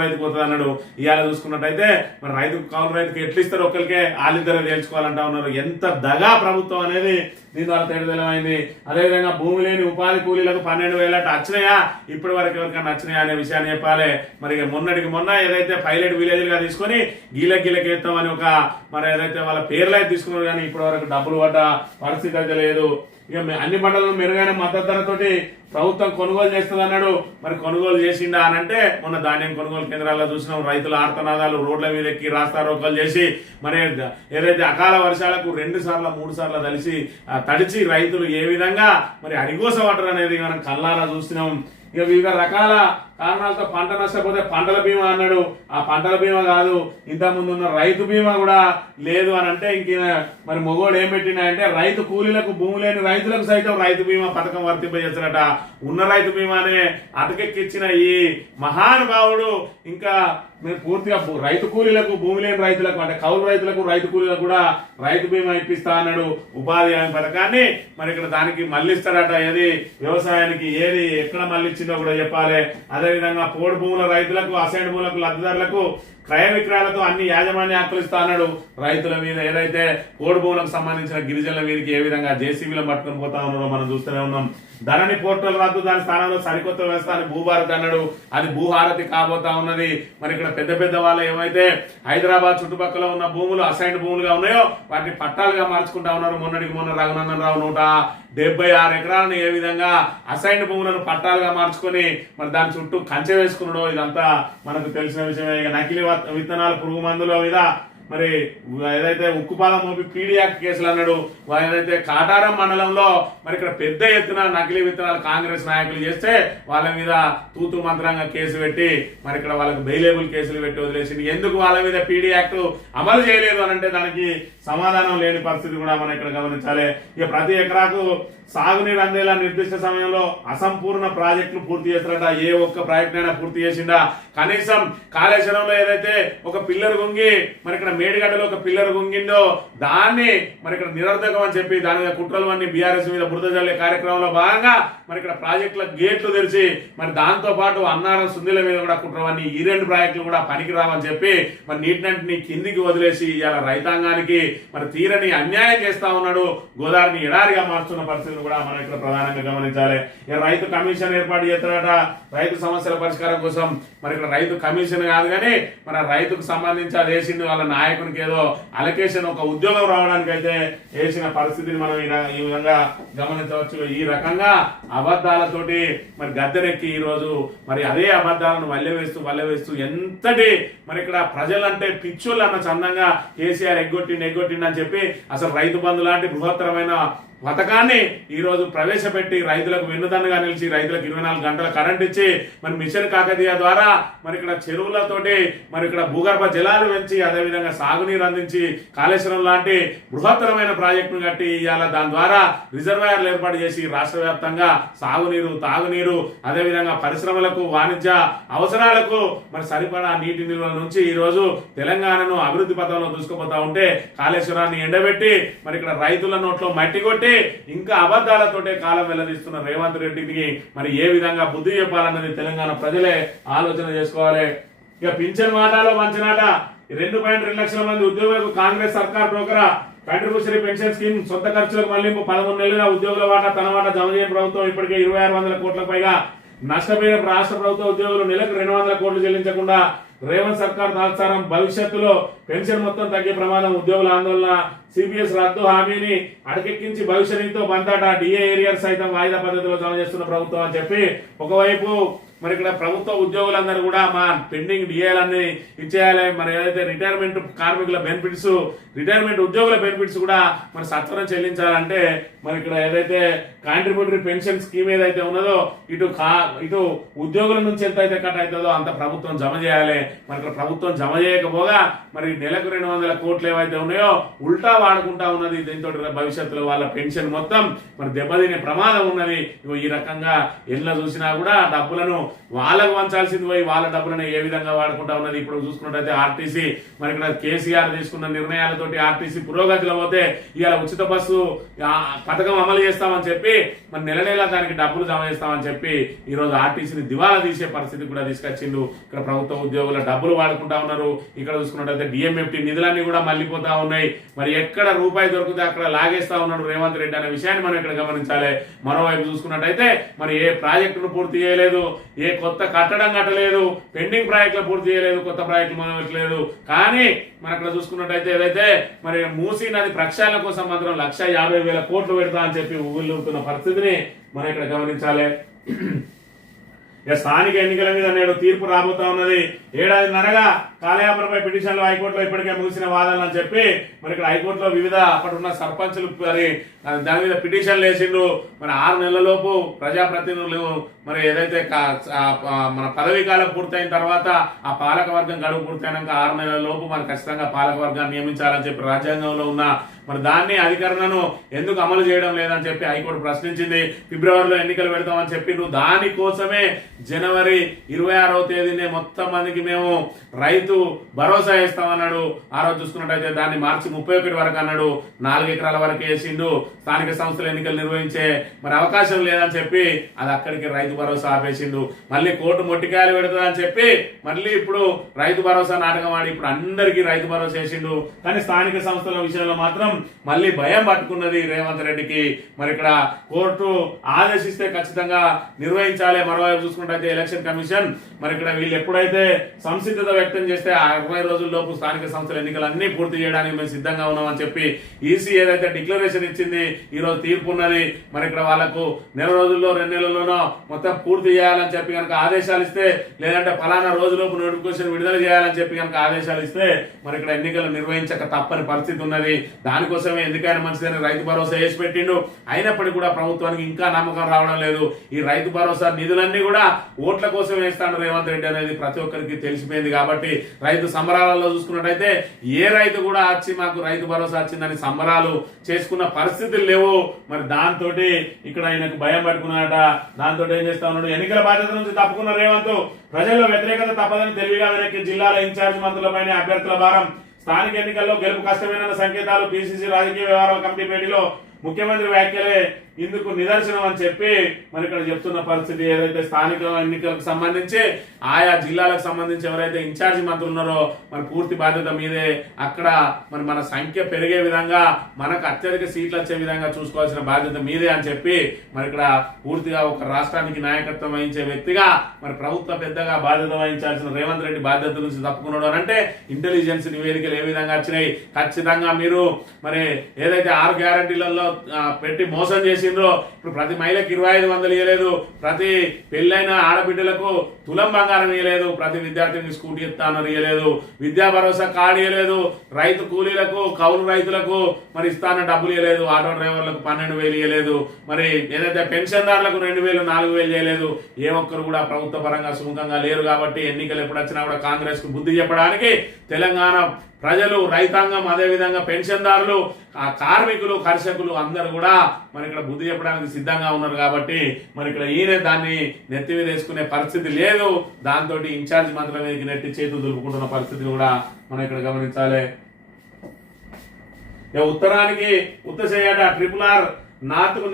రైతుకు పోతుంది అన్నాడు. ఇవాళ చూసుకున్నట్టయితే మరి కౌలు రైతుకు ఎట్లు ఇస్తారు ఒక్కరికే వాళ్ళిద్దరే తేల్చుకోవాలంటా ఉన్నారు. ఎంత దగా ప్రభుత్వం అనేది దీని ద్వారా తేడదలమైంది. అదేవిధంగా భూమి లేని ఉపాధి కూలీలకు 12,000 వచ్చినాయా ఇప్పటి వరకు ఎవరికైనా వచ్చినాయా అనే విషయాన్ని చెప్పాలి. మరి మొన్నటికి మొన్న ఏదైతే పైలట్ విలేజ్ గా తీసుకొని గీలకి ఎత్తామని ఒక మరి ఏదైతే వాళ్ళ పేర్లు అయితే తీసుకున్నారు కానీ ఇప్పటి వరకు డబ్బులు పడ్డ పరిస్థితి అయితే లేదు. ఇక అన్ని పంటలను మెరుగైన మద్దతు ధరతోటి ప్రభుత్వం కొనుగోలు చేస్తుంది అన్నాడు. మరి కొనుగోలు చేసిండా అని అంటే మొన్న ధాన్యం కొనుగోలు కేంద్రాల్లో చూసినాం. రైతుల ఆర్తనాదాలు రోడ్ల మీద ఎక్కి రాస్తారోకలు చేసి మరి ఏదైతే అకాల వర్షాలకు 2 సార్లు 3 సార్లు తడిచి రైతులు ఏ విధంగా మరి అడిగోస పట్టరు అనేది మనం కళ్ళారా చూస్తున్నాం. ఇక వివిధ రకాల కారణాలతో పంట నష్టపోతే పంటల బీమా అన్నాడు. ఆ పంటల బీమా కాదు, ఇంతకుముందు ఉన్న రైతు బీమా కూడా లేదు అని అంటే ఇంక మరి మొగోడు ఏం పెట్టినాయంటే రైతు కూలీలకు భూమి లేని రైతులకు సైతం రైతు బీమా పథకం వర్తింపజేస్తారట. ఉన్న రైతు బీమానే అటకెక్కిచ్చిన ఈ మహానుభావుడు ఇంకా మీరు పూర్తిగా రైతు కూలీలకు భూమి లేని రైతులకు అంటే కౌలు రైతులకు రైతు కూలీలకు కూడా రైతు బీమా ఇప్పిస్తా అన్నాడు. ఉపాధి హామీ పథకాన్ని మరి ఇక్కడ దానికి మళ్ళిస్తాడట. ఏది వ్యవసాయానికి ఏది ఎక్కడ మళ్ళిచ్చిందో కూడా చెప్పాలి. అదేవిధంగా పోడు భూముల రైతులకు అసైన్ భూములకు లబ్ధిదారులకు క్రయ విక్రయాలతో అన్ని యాజమాన్య హక్కులు ఇస్తా అన్నాడు. రైతుల మీద ఏదైతే కోడి భూములకు సంబంధించిన గిరిజనుల మీదకి ఏ విధంగా జేసీబీలను పట్టుకుని పోతా ఉన్నారో మనం చూస్తూనే ఉన్నాం. ధరణి పోర్టల్ రద్దు, దాని స్థానంలో సరికొత్త వ్యవస్థ అని భూభారతి అన్నాడు. అది భూహారతి కాబోతా ఉన్నది. మరి ఇక్కడ పెద్ద పెద్ద వాళ్ళు ఏమైతే హైదరాబాద్ చుట్టుపక్కల ఉన్న భూములు అసైన్డ్ భూములుగా ఉన్నాయో వాటిని పట్టాలుగా మార్చుకుంటా ఉన్నారు. మొన్న రఘునందన్ రావు 176 ఎకరాలను ఏ విధంగా అసైన్డ్ భూములను పట్టాలుగా మార్చుకొని మరి దాని చుట్టూ కంచె వేసుకున్నాడో ఇదంతా మనకు తెలిసిన విషయమే. ఇక నకిలీ విత్తనాలు, పురుగు మందుల మీద మరి ఏదైతే ఉక్కుపాదం మోపి పీడీ యాక్ట్ కేసులు అన్నాడు. ఏదైతే కాటారం మండలంలో మరి ఇక్కడ పెద్ద ఎత్తున నకిలీ విత్తనాలు కాంగ్రెస్ నాయకులు చేస్తే వాళ్ళ మీద తూతు మంత్రంగా కేసు పెట్టి మరి ఇక్కడ వాళ్ళకి బెయిలేబుల్ కేసులు పెట్టి వదిలేసింది. ఎందుకు వాళ్ళ మీద పీడీ యాక్ట్ అమలు చేయలేదు అని అంటే దానికి సమాధానం లేని పరిస్థితి కూడా మనం ఇక్కడ గమనించాలి. ఇక ప్రతి ఎకరాకు సాగునీరు అందేలా నిర్దిష్ట సమయంలో అసంపూర్ణ ప్రాజెక్టులు పూర్తి చేస్తారట. ఏ ఒక్క ప్రాజెక్ట్ అయినా పూర్తి చేసిందా? కనీసం కాళేశ్వరంలో ఏదైతే ఒక పిల్లర్ గుంగి మరి ఇక్కడ మేడిగడ్డలో ఒక పిల్లర్ గుంగిందో దాన్ని మరి ఇక్కడ నిరర్ధకం అని చెప్పి దాని మీద కుట్రలు అన్ని బీఆర్ఎస్ మీద బురద జల్లే కార్యక్రమంలో భాగంగా మరి ఇక్కడ ప్రాజెక్టుల గేట్లు తెరిచి మరి దాంతో పాటు అన్నారం సుందిల మీద కూడా కుట్రవన్నీ ఈ 2 ప్రాజెక్టులు కూడా పనికిరావని చెప్పి మరి నీటినంటిని కిందికి వదిలేసి ఇవాళ రైతాంగానికి మరి తీరని అన్యాయం చేస్తా ఉన్నాడు. గోదావరిని ఎడారిగా మార్చున్న పరిస్థితి కూడా మనం ఇక్కడ ప్రధానంగా గమనించాలి. రైతు కమిషన్ ఏర్పాటు చేస్తారట రైతు సమస్యల పరిష్కారం కోసం. మరి ఇక్కడ రైతు కమిషన్ కాదు కానీ మన రైతుకు సంబంధించి అది వేసింది వాళ్ళ నాయకునికి ఏదో అలొకేషన్ ఒక ఉద్యోగం రావడానికి అయితే వేసిన పరిస్థితిని మనం ఈ విధంగా గమనించవచ్చు. ఈ రకంగా అబద్ధాలతోటి మరి గద్దెనెక్కి ఈ రోజు మరి అదే అబద్ధాలను వల్లెవేస్తూ ఎంతటి మరి ఇక్కడ ప్రజలంటే పిచ్చోళ్ళు అన్న చందంగా కేసీఆర్ ఎగ్గొట్టిండి అని చెప్పి అసలు రైతు బంధు లాంటి బృహత్తరమైన పథకాన్ని ఈ రోజు ప్రవేశపెట్టి రైతులకు వెన్నుదన్నుగా నిలిచి రైతులకు 24 గంటల కరెంట్ ఇచ్చి మరి మిషన్ కాకతీయ ద్వారా మరి ఇక్కడ చెరువులతోటి మరి ఇక్కడ భూగర్భ జలాలు పెంచి అదేవిధంగా సాగునీరు అందించి కాళేశ్వరం లాంటి బృహత్తరమైన ప్రాజెక్టును కట్టి ఇవాళ దాని ద్వారా రిజర్వాయర్లు ఏర్పాటు చేసి రాష్ట్ర వ్యాప్తంగా సాగునీరు, తాగునీరు అదేవిధంగా పరిశ్రమలకు, వాణిజ్య అవసరాలకు మరి సరిపడా నీటి నిల్వల నుంచి ఈ రోజు తెలంగాణను అభివృద్ధి పథంలో దూసుకుపోతా ఉంటే కాళేశ్వరాన్ని ఎండబెట్టి మరి ఇక్కడ రైతుల నోట్లో మట్టి కొట్టి ఇంకా అబద్ధాలతోటే కాలం వెల్లదీస్తున్న రేవంత్ రెడ్డికి మరి ఏ విధంగా బుద్ధి చెప్పాలన్నది తెలంగాణ ప్రజలే ఆలోచన చేసుకోవాలి. ఇక పింఛన్ వాటాలో మంచినాట 2.2 లక్షల మంది ఉద్యోగులకు కాంగ్రెస్ సర్కార్ బ్రోకరా కంట్రిబ్యూషనరీ పెన్షన్ స్కీమ్ సొంత ఖర్చులకు మళ్లింపు 11 నెలలుగా ఉద్యోగుల వాటా తన వాటా జమ చేయని ప్రభుత్వం ఇప్పటికే 2600 కోట్లకు పైగా నష్టపోయిన రాష్ట్ర ప్రభుత్వ ఉద్యోగులు నెలకు 200 కోట్లు చెల్లించకుండా రేవంత్ సర్కార్ తాత్సారం భవిష్యత్తులో పెన్షన్ మొత్తం తగ్గే ప్రమాదం, ఉద్యోగుల ఆందోళన, సిపిఎస్ రద్దు హామీని అటకెక్కించి భవిష్యత్తుతో బంతాట, డిఏ ఏరియర్ సైతం వాయిదా పద్ధతిలో జమ చేస్తున్న ప్రభుత్వం అని చెప్పి ఒకవైపు మరి ఇక్కడ ప్రభుత్వ ఉద్యోగులందరూ కూడా మా పెండింగ్ డిఏలన్నీ ఇచ్చేయాలి. మరి ఏదైతే రిటైర్మెంట్ కార్మికుల బెనిఫిట్స్, రిటైర్మెంట్ ఉద్యోగుల బెనిఫిట్స్ కూడా మరి సత్వరం చెల్లించాలంటే మరి ఇక్కడ ఏదైతే కాంట్రిబ్యూటరీ పెన్షన్ స్కీమ్ ఏదైతే ఉన్నదో ఇటు ఉద్యోగుల నుంచి ఎంత అయితే కట్ అవుతుందో అంత ప్రభుత్వం జమ చేయాలి. మరి ఇక్కడ ప్రభుత్వం జమ చేయకపోగా మరి నెలకు 200 కోట్లు ఏవైతే ఉన్నాయో ఉల్టా వాడుకుంటా ఉన్నది. దీంతో భవిష్యత్తులో వాళ్ళ పెన్షన్ మొత్తం మరి దెబ్బతినే ప్రమాదం ఉన్నది. ఈ రకంగా ఎల్ల చూసినా కూడా డబ్బులను వాళ్ళకు వంచాల్సింది పోయి వాళ్ళ డబ్బులను ఏ విధంగా వాడుకుంటా ఉన్నది. ఇప్పుడు చూసుకున్నట్టయితే ఆర్టీసీ మరి ఇక్కడ కేసీఆర్ తీసుకున్న నిర్ణయాలతోటి ఆర్టీసీ పురోగతిలో పోతే ఇవాళ ఉచిత బస్సు పథకం అమలు చేస్తామని చెప్పి మరి నెల దానికి డబ్బులు జమ చేస్తామని చెప్పి ఈ రోజు ఆర్టీసీని దివాలా తీసే పరిస్థితి కూడా తీసుకొచ్చిండు. ఇక్కడ ప్రభుత్వ ఉద్యోగుల డబ్బులు వాడుకుంటా ఉన్నారు. ఇక్కడ చూసుకున్నట్టయితే డిఎంఎఫ్టీ నిధులన్నీ కూడా మళ్ళీపోతా ఉన్నాయి. మరి ఎక్కడ రూపాయి దొరికితే అక్కడ లాగేస్తా ఉన్నాడు రేవంత్ రెడ్డి అనే విషయాన్ని మనం ఇక్కడ గమనించాలి. మరోవైపు చూసుకున్నట్టయితే మరి ఏ ప్రాజెక్టును పూర్తి చేయలేదు, ఏ కొత్త కట్టడం కట్టలేదు, పెండింగ్ ప్రాజెక్టులు పూర్తి చేయలేదు, కొత్త ప్రాజెక్టులు మొదలెట్టలేదు. కానీ మన అక్కడ చూసుకున్నట్టయితే ఏదైతే మరి మూసీ నది ప్రక్షాళన కోసం మాత్రం 1,50,000 కోట్లు పెడతా అని చెప్పి ఊగులుతున్న పరిస్థితిని మనం ఇక్కడ గమనించాలి. స్థానిక ఎన్నికల మీద నేడు తీర్పు రాబోతా ఉన్నది. 7.5 కాలయాపనపై పిటిషన్లు హైకోర్టులో ఇప్పటికే ముగిసిన వాదనలు అని చెప్పి మరి ఇక్కడ హైకోర్టులో వివిధ అప్పటిన్న సర్పంచులు మరి దాని మీద పిటిషన్లు వేసిండ్రు. మరి 6 నెలలలోపు ప్రజాప్రతినిధులు మరి ఏదైతే మన పదవీ కాలం పూర్తయిన తర్వాత ఆ పాలక వర్గం గడువు పూర్తయినాక 6 నెలల లోపు మరి ఖచ్చితంగా పాలక వర్గాన్ని నియమించాలని చెప్పి రాజ్యాంగంలో ఉన్న మరి దాన్ని అధికరణను ఎందుకు అమలు చేయడం లేదని చెప్పి హైకోర్టు ప్రశ్నించింది. ఫిబ్రవరిలో ఎన్నికలు పెడతామని చెప్పి నువ్వు దానికోసమే జనవరి 26వ తేదీనే మొత్తం మందికి మేము రైతు భరోసా ఇస్తామన్నాడు. ఆ రోజు చూసుకున్నట్టయితే దాన్ని మార్చి 31 వరకు అన్నాడు. 4 ఎకరాల వరకు వేసిండు. స్థానిక సంస్థల ఎన్నికలు నిర్వహించే మరి అవకాశం లేదని చెప్పి అది అక్కడికి రైతు భరోసా ఆపేసిండు. మళ్ళీ కోర్టు మొట్టికాయలు పెడుతుందని చెప్పి మళ్ళీ ఇప్పుడు రైతు భరోసా నాటకం ఆడి ఇప్పుడు అందరికీ రైతు భరోసా వేసిండు. కానీ స్థానిక సంస్థల విషయంలో మాత్రం మళ్ళీ భయం పట్టుకున్నది రేవంత్ రెడ్డికి. మరి ఇక్కడ కోర్టు ఆదేశిస్తే ఖచ్చితంగా నిర్వహించాలి. మరోవైపు చూసుకుంటే ఎలక్షన్ కమిషన్ మరి ఇక్కడ వీళ్ళు ఎప్పుడైతే సంసిద్ధత వ్యక్తం చేస్తే 60 రోజుల్లోపు స్థానిక సంస్థల ఎన్నికలన్నీ పూర్తి చేయడానికి మేము సిద్ధంగా ఉన్నామని చెప్పి ఈసీ ఏదైతే డిక్లరేషన్ ఇచ్చింది, ఈ రోజు తీర్పు ఉన్నది. మరి ఇక్కడ వాళ్ళకు నెల రోజుల్లో 2 నెలల్లోనో మొత్తం పూర్తి చేయాలని చెప్పి కనుక ఆదేశాలు ఇస్తే, లేదంటే ఫలానా రోజులోపు నోటిఫికేషన్ విడుదల చేయాలని చెప్పి కనుక ఆదేశాలు ఇస్తే మరి ఇక్కడ ఎన్నికలు నిర్వహించక తప్పని పరిస్థితి ఉన్నది. దానికోసమే ఎందుకైనా మంచిదని రైతు భరోసా వేసి పెట్టిండు. అయినప్పటికీ కూడా ప్రభుత్వానికి ఇంకా నమ్మకం రావడం లేదు. ఈ రైతు భరోసా నిధులన్నీ కూడా ఓట్ల కోసం వేస్తాడు రేవంత్ రెడ్డి అనేది ప్రతి ఒక్కరికి తెలిసిపోయింది. కాబట్టి రైతు సంబరాలలో చూసుకున్నట్టయితే ఏ రైతు కూడా వచ్చి మాకు రైతు భరోసా వచ్చిందని సంబరాలు చేసుకున్న పరిస్థితులు లేవు. మరి దాంతో ఇక్కడ ఆయనకు భయం పట్టుకున్నాడట. దాంతో ఏం చేస్తా ఉన్నాడు, ఎన్నికల బాధ్యత నుంచి తప్పుకున్న రేవంత్ ప్రజల్లో వ్యతిరేకత తప్పదని తెలివిగా వెనక్కి జిల్లాల ఇన్ఛార్జ్ మంత్రులపైన అభ్యర్థుల భారం. స్థానిక ఎన్నికల్లో గెలుపు కష్టమైన సంకేతాలు. పిసిసి రాజకీయ వ్యవహారాల కమిటీ భేటీలో ముఖ్యమంత్రి వ్యాఖ్యలే ఇందుకు నిదర్శనం అని చెప్పి మరి ఇక్కడ చెప్తున్న పరిస్థితి. ఏదైతే స్థానిక ఎన్నికలకు సంబంధించి ఆయా జిల్లాలకు సంబంధించి ఎవరైతే ఇన్ఛార్జి మంత్రులు ఉన్నారో మరి పూర్తి బాధ్యత మీదే. అక్కడ మరి మన సంఖ్య పెరిగే విధంగా, మనకు అత్యధిక సీట్లు వచ్చే విధంగా చూసుకోవాల్సిన బాధ్యత మీదే అని చెప్పి మరి ఇక్కడ పూర్తిగా ఒక రాష్ట్రానికి నాయకత్వం వహించే వ్యక్తిగా మరి ప్రభుత్వ పెద్దగా బాధ్యత వహించాల్సిన రేవంత్ రెడ్డి బాధ్యత నుంచి తప్పుకున్నాడు అని అంటే ఇంటెలిజెన్స్ నివేదికలు ఏ విధంగా వచ్చినాయి, ఖచ్చితంగా మీరు మరి ఏదైతే 6 గ్యారంటీలలో పెట్టి మోసం చేసి ఇప్పుడు ప్రతి మహిళకి 2500 ఇవ్వలేదు, ప్రతి పెళ్ళైన ఆడబిడ్డలకు తులం బంగారం ఇవ్వలేదు, ప్రతి విద్యార్థిని స్కూటీ ఇస్తానని ఇవ్వలేదు, విద్యా భరోసా కార్డు ఇవ్వలేదు, రైతు కూలీలకు కౌలు రైతులకు మరి ఇస్తాన డబ్బులు ఇవ్వలేదు, ఆటో డ్రైవర్లకు 12,000 ఇవ్వలేదు, మరి ఏదైతే పెన్షన్దారులకు 2,000 4,000 చేయలేదు. ఏ ఒక్కరు కూడా ప్రభుత్వ పరంగా సుముఖంగా లేరు. కాబట్టి ఎన్నికలు ఎప్పుడు వచ్చినా కూడా కాంగ్రెస్ కు బుద్ధి చెప్పడానికి తెలంగాణ ప్రజలు, రైతాంగం, అదేవిధంగా పెన్షన్దారులు, కార్మికులు, కర్షకులు అందరూ కూడా మరి ఇక్కడ బుద్ధి చెప్పడానికి సిద్ధంగా ఉన్నారు. కాబట్టి మరి ఇక్కడ ఈయన దాన్ని నెత్తి మీద వేసుకునే పరిస్థితి లేదు. దాంతో ఇన్ఛార్జ్ మంత్రుల మీదకి నెట్టి చేతులు దులుపుకుంటున్న పరిస్థితి కూడా మనం ఇక్కడ గమనించాలి. ఉత్తరానికి ఉత్తసేయట RRR నార్త్ కు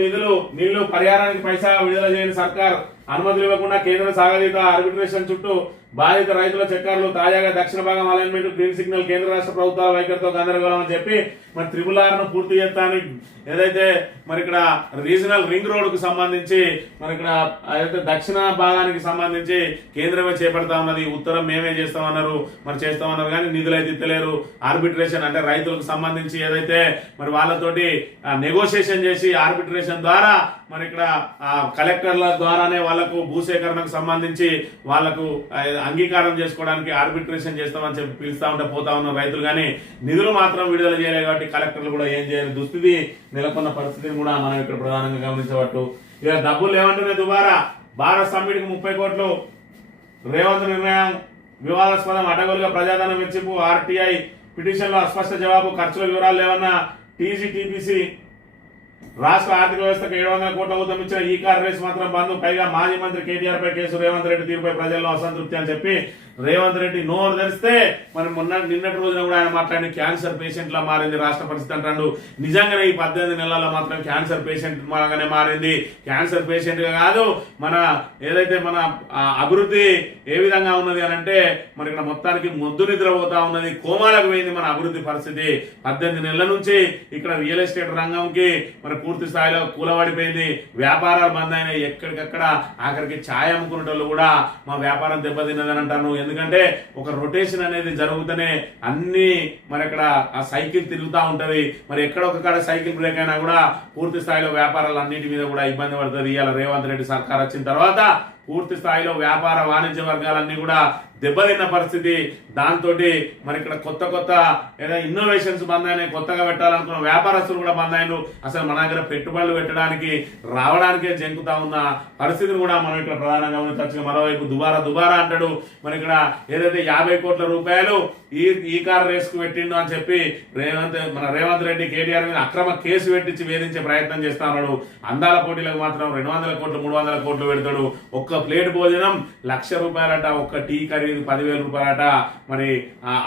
నీళ్లు పరిహారానికి పైసా విడుదల చేయని సర్కార్. అనుమతులు ఇవ్వకుండా కేంద్ర సాగదీత ఆర్బిట్రేషన్ చుట్టూ బాధిత రైతుల చక్కార్లు. తాజాగా దక్షిణ భాగం అలైన్మెంట్ గ్రీన్ సిగ్నల్. కేంద్ర రాష్ట్ర ప్రభుత్వాల వైఖరితో గందరగోళం అని చెప్పి మరి RRR ను పూర్తి చేస్తానికి ఏదైతే మరి ఇక్కడ రీజనల్ రింగ్ రోడ్ కు సంబంధించి మరి ఇక్కడ ఏదైతే దక్షిణ భాగానికి సంబంధించి కేంద్రమే చేపడతా ఉన్నది. ఉత్తరం మేమే చేస్తామన్నారు, మరి చేస్తామన్నారు కానీ నిధులు అయితే ఇస్తలేరు. ఆర్బిట్రేషన్ అంటే రైతులకు సంబంధించి ఏదైతే మరి వాళ్ళతోటి నెగోషియేషన్ చేసి ఆర్బిట్రేషన్ ద్వారా మరి ఇక్కడ కలెక్టర్ల ద్వారానే వాళ్లకు భూసేకరణకు సంబంధించి వాళ్లకు అంగీకారం చేసుకోవడానికి ఆర్బిట్రేషన్ చేస్తామని చెప్పి పిలుస్తా ఉంటే పోతా ఉన్న రైతులు కానీ నిధులు మాత్రం విడుదల చేయలేదు. కాబట్టి కలెక్టర్లు కూడా ఏం చేయని దుస్థితి నెలకొన్న పరిస్థితిని కూడా మనం ఇక్కడ ప్రధానంగా గమనించవచ్చు. ఇక డబ్బులు ఏమంటున్నాయి దుబారా. భారత్ సమ్మిట్కి 30 కోట్లు. రేవంత్ నిర్ణయం వివాదాస్పదం. అడ్డగోలుగా ప్రజాధనం వెచ్చింపు. RTI పిటిషన్ లో అస్పష్ట జవాబు. ఖర్చుల వివరాలు లేవన్న TGTPC. రాష్ట్ర ఆర్థిక వ్యవస్థకు 700 కోట్ల ఊతం ఇచ్చిన ఈ కార్ రేస్ మాత్రం బంద్. పైగా మాజీ మంత్రి కేటీఆర్ పై కేసు. రేవంత్ రెడ్డి తీరుపై ప్రజల్లో అసంతృప్తి అని చెప్పి రేవంత్ రెడ్డి నోరు తెరిస్తే మరి నిన్నటి రోజున కూడా ఆయన మాట్లాడిన క్యాన్సర్ పేషెంట్ లా మారింది రాష్ట్ర పరిస్థితి అంటాడు. నిజంగానే ఈ 18 నెలల్లో మాత్రం క్యాన్సర్ పేషెంట్ లాగానే మారింది. క్యాన్సర్ పేషెంట్ గా కాదు, మన ఏదైతే మన అభివృద్ధి ఏ విధంగా ఉన్నది అని అంటే మరి ఇక్కడ మొత్తానికి మొద్దు నిద్రపోతా ఉన్నది. కోమాలకు పోయింది మన అభివృద్ధి పరిస్థితి. 18 నెలల నుంచి ఇక్కడ రియల్ ఎస్టేట్ రంగంకి మరి పూర్తి స్థాయిలో కూలబడిపోయింది. వ్యాపారాలు బంద్ అయినాయి. ఎక్కడికక్కడ ఆఖరికి ఛాయ్ అమ్ముకునేటోళ్ళు కూడా మా వ్యాపారం దెబ్బతిన్నదని అంటాను. ఎందుకంటే ఒక రొటేషన్ అనేది జరుగుతూనే అన్ని మరి అక్కడ ఆ సైకిల్ తిరుగుతూ ఉంటది. మరి ఎక్కడ ఒక కాడ సైకిల్ బ్రేక్ అయినా కూడా పూర్తి స్థాయిలో వ్యాపారాలు అన్నిటి మీద కూడా ఇబ్బంది పడుతుంది. ఇవాళ రేవంత్ రెడ్డి సర్కార్ వచ్చిన తర్వాత పూర్తి స్థాయిలో వ్యాపార వాణిజ్య వర్గాలన్నీ కూడా దెబ్బతిన్న పరిస్థితి. దాంతో మరి ఇక్కడ కొత్త కొత్త ఏదైనా ఇన్నోవేషన్స్ బంద్ అయినాయి, కొత్తగా పెట్టాలనుకున్న వ్యాపారస్తులు కూడా బంద్ అయినారు. అసలు మన దగ్గర పెట్టుబడులు పెట్టడానికి రావడానికే జంకుతా ఉన్న పరిస్థితిని కూడా మనం ఇక్కడ ప్రధానంగా గమనించవచ్చు. మరోవైపు దుబారా అంటాడు. మరి ఇక్కడ ఏదైతే 50 కోట్ల రూపాయలు ఈ కార్ రేసుకు పెట్టిండు అని చెప్పి రేవంత్ రెడ్డి కేటీఆర్ మీద అక్రమ కేసు పెట్టించి వేధించే ప్రయత్నం చేస్తా ఉన్నాడు. అందాల పోటీలకు మాత్రం 200 కోట్లు 300 కోట్లు పెడతాడు. ఒక్క ప్లేట్ భోజనం ₹1,00,000 ఒక్క టీ ఖరీదు 10,000 రూపాయలట. మరి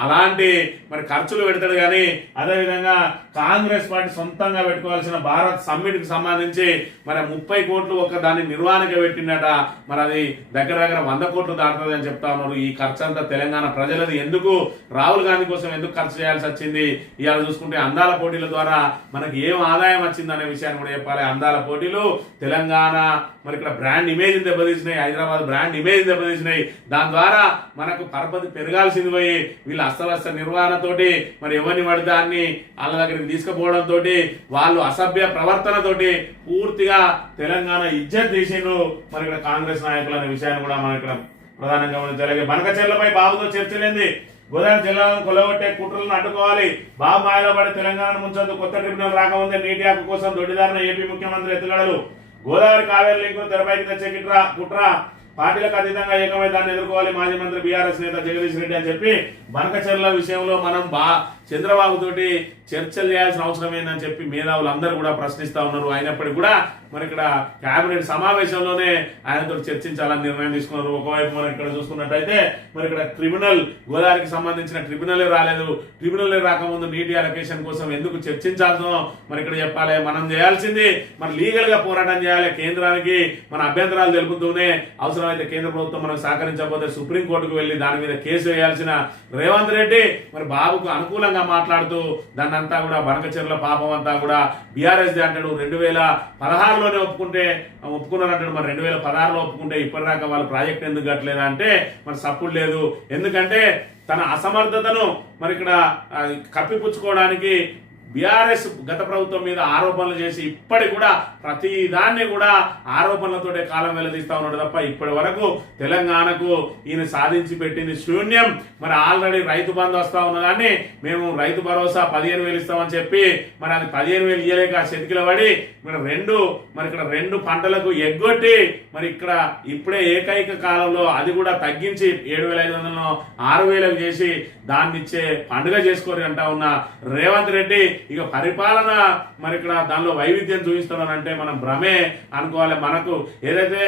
అలాంటి మరి ఖర్చులు పెడతాడు. కానీ అదేవిధంగా కాంగ్రెస్ పార్టీ సొంతంగా పెట్టుకోవాల్సిన భారత్ సమ్మిట్ కి సంబంధించి మరి 30 కోట్లు ఒక దాని నిర్వహణకే పెట్టిండట. మరి అది దగ్గర 100 కోట్లు దాటుతుంది అని చెప్తా ఉన్నారు. ఈ ఖర్చు అంతా తెలంగాణ ప్రజలది. ఎందుకు రాహుల్ గాంధీ కోసం ఎందుకు ఖర్చు చేయాల్సి వచ్చింది? ఇవాళ చూసుకుంటే అందాల పోటీల ద్వారా మనకి ఏం ఆదాయం వచ్చింది అనే విషయాన్ని కూడా చెప్పాలి. అందాల పోటీలు తెలంగాణ మరి ఇక్కడ బ్రాండ్ ఇమేజ్ దెబ్బతీసినాయి, హైదరాబాద్ బ్రాండ్ ఇమేజ్ దెబ్బతీసినాయి. దాని ద్వారా మనకు పరపతి పెరగాల్సింది పోయి వీళ్ళ అస్తవ్యస్త నిర్వహణతోటి మరి ఎవరిని పడితే దాన్ని వాళ్ళ దగ్గరికి తీసుకుపోవడంతో వాళ్ళు అసభ్య ప్రవర్తనతోటి పూర్తిగా తెలంగాణ ఇజ్జత్ తీసిండ్రు మరి ఇక్కడ కాంగ్రెస్ నాయకులు అనే విషయాన్ని కూడా మనం ఇక్కడ ప్రధానంగా గమనించాలి. బనకచెర్లపై బాబుతో చర్చలేంది. గోదావరి జిల్లాను కొలగొట్టే కుట్రలను అడ్డుకోవాలి. బాబు మాయలో పడి తెలంగాణ ముంచొద్దు. కొత్త ట్రిబ్యునల్ రాకముందే నీటి హక్కు కోసం దొడ్డిదారిన ఏపీ ముఖ్యమంత్రి ఎత్తుగడలు. గోదావరి కావేరీ లింకును తెరపైకి తెచ్చే కుట్ర పార్టీలకు అతీతంగా ఏకమై దాన్ని ఎదుర్కోవాలి. మాజీ మంత్రి బీఆర్ఎస్ నేత జగదీష్ రెడ్డి అని చెప్పి బనకచెర్ల విషయంలో మనం చంద్రబాబు తోటి చర్చలు చేయాల్సిన అవసరం ఏందని చెప్పి మేధావులు అందరూ కూడా ప్రశ్నిస్తా ఉన్నారు. అయినప్పటికీ కూడా మరి ఇక్కడ కేబినెట్ సమావేశంలోనే ఆయనతో చర్చించాలని నిర్ణయం తీసుకున్నారు. ఒకవైపు మనం ఇక్కడ చూసుకున్నట్టయితే మరి ఇక్కడ ట్రిబ్యునల్ గోదావరికి సంబంధించిన ట్రిబ్యునలే రాలేదు. ట్రిబ్యునలే రాకముందు నీటి అలొకేషన్ కోసం ఎందుకు చర్చించాల్సో మరి ఇక్కడ చెప్పాలి. మనం చేయాల్సింది మరి లీగల్ గా పోరాటం చేయాలి. కేంద్రానికి మన అభ్యంతరాలు తెలుపుతూనే అవసరమైతే కేంద్ర ప్రభుత్వం మనకు సహకరించకపోతే సుప్రీంకోర్టుకు వెళ్లి దాని మీద కేసు వేయాల్సిన రేవంత్ రెడ్డి మరి బాబుకు అనుకూలంగా మాట్లాడుతూ దాన్ని అంతా కూడా బనకచెర్ల పాపం అంతా కూడా బీఆర్ఎస్ అంటాడు. 2016లోనే ఒప్పుకున్నారంటాడు. మరి 2016లో ఒప్పుకుంటే ఇప్పటిదాకా వాళ్ళ ప్రాజెక్ట్ ఎందుకు కట్టలేదా అంటే మరి సప్పుడు లేదు. ఎందుకంటే తన అసమర్థతను మరి ఇక్కడ కప్పిపుచ్చుకోవడానికి బీఆర్ఎస్ గత ప్రభుత్వం మీద ఆరోపణలు చేసి ఇప్పటి కూడా ప్రతి దాన్ని కూడా ఆరోపణలతోటే కాలం వెల్లదీస్తా ఉన్నాడు తప్ప ఇప్పటి వరకు తెలంగాణకు ఈయన సాధించి పెట్టింది శూన్యం. మరి ఆల్రెడీ రైతు బంధు వస్తా ఉన్నదాన్ని మేము రైతు భరోసా 15,000 ఇస్తామని చెప్పి మరి అది 15,000 ఇయ్యలేక చెతికిల పడి మరి ఇక్కడ రెండు పంటలకు ఎగ్గొట్టి మరి ఇక్కడ ఇప్పుడే ఏకైక కాలంలో అది కూడా తగ్గించి 7,500 6,000 చేసి దాన్ని ఇచ్చే పండుగ చేసుకోరు అంటా ఉన్న రేవంత్ రెడ్డి ఇక పరిపాలన మరి ఇక్కడ దానిలో వైవిధ్యం చూపిస్తున్నానంటే మనం భ్రమే అనుకోవాలి. మనకు ఏదైతే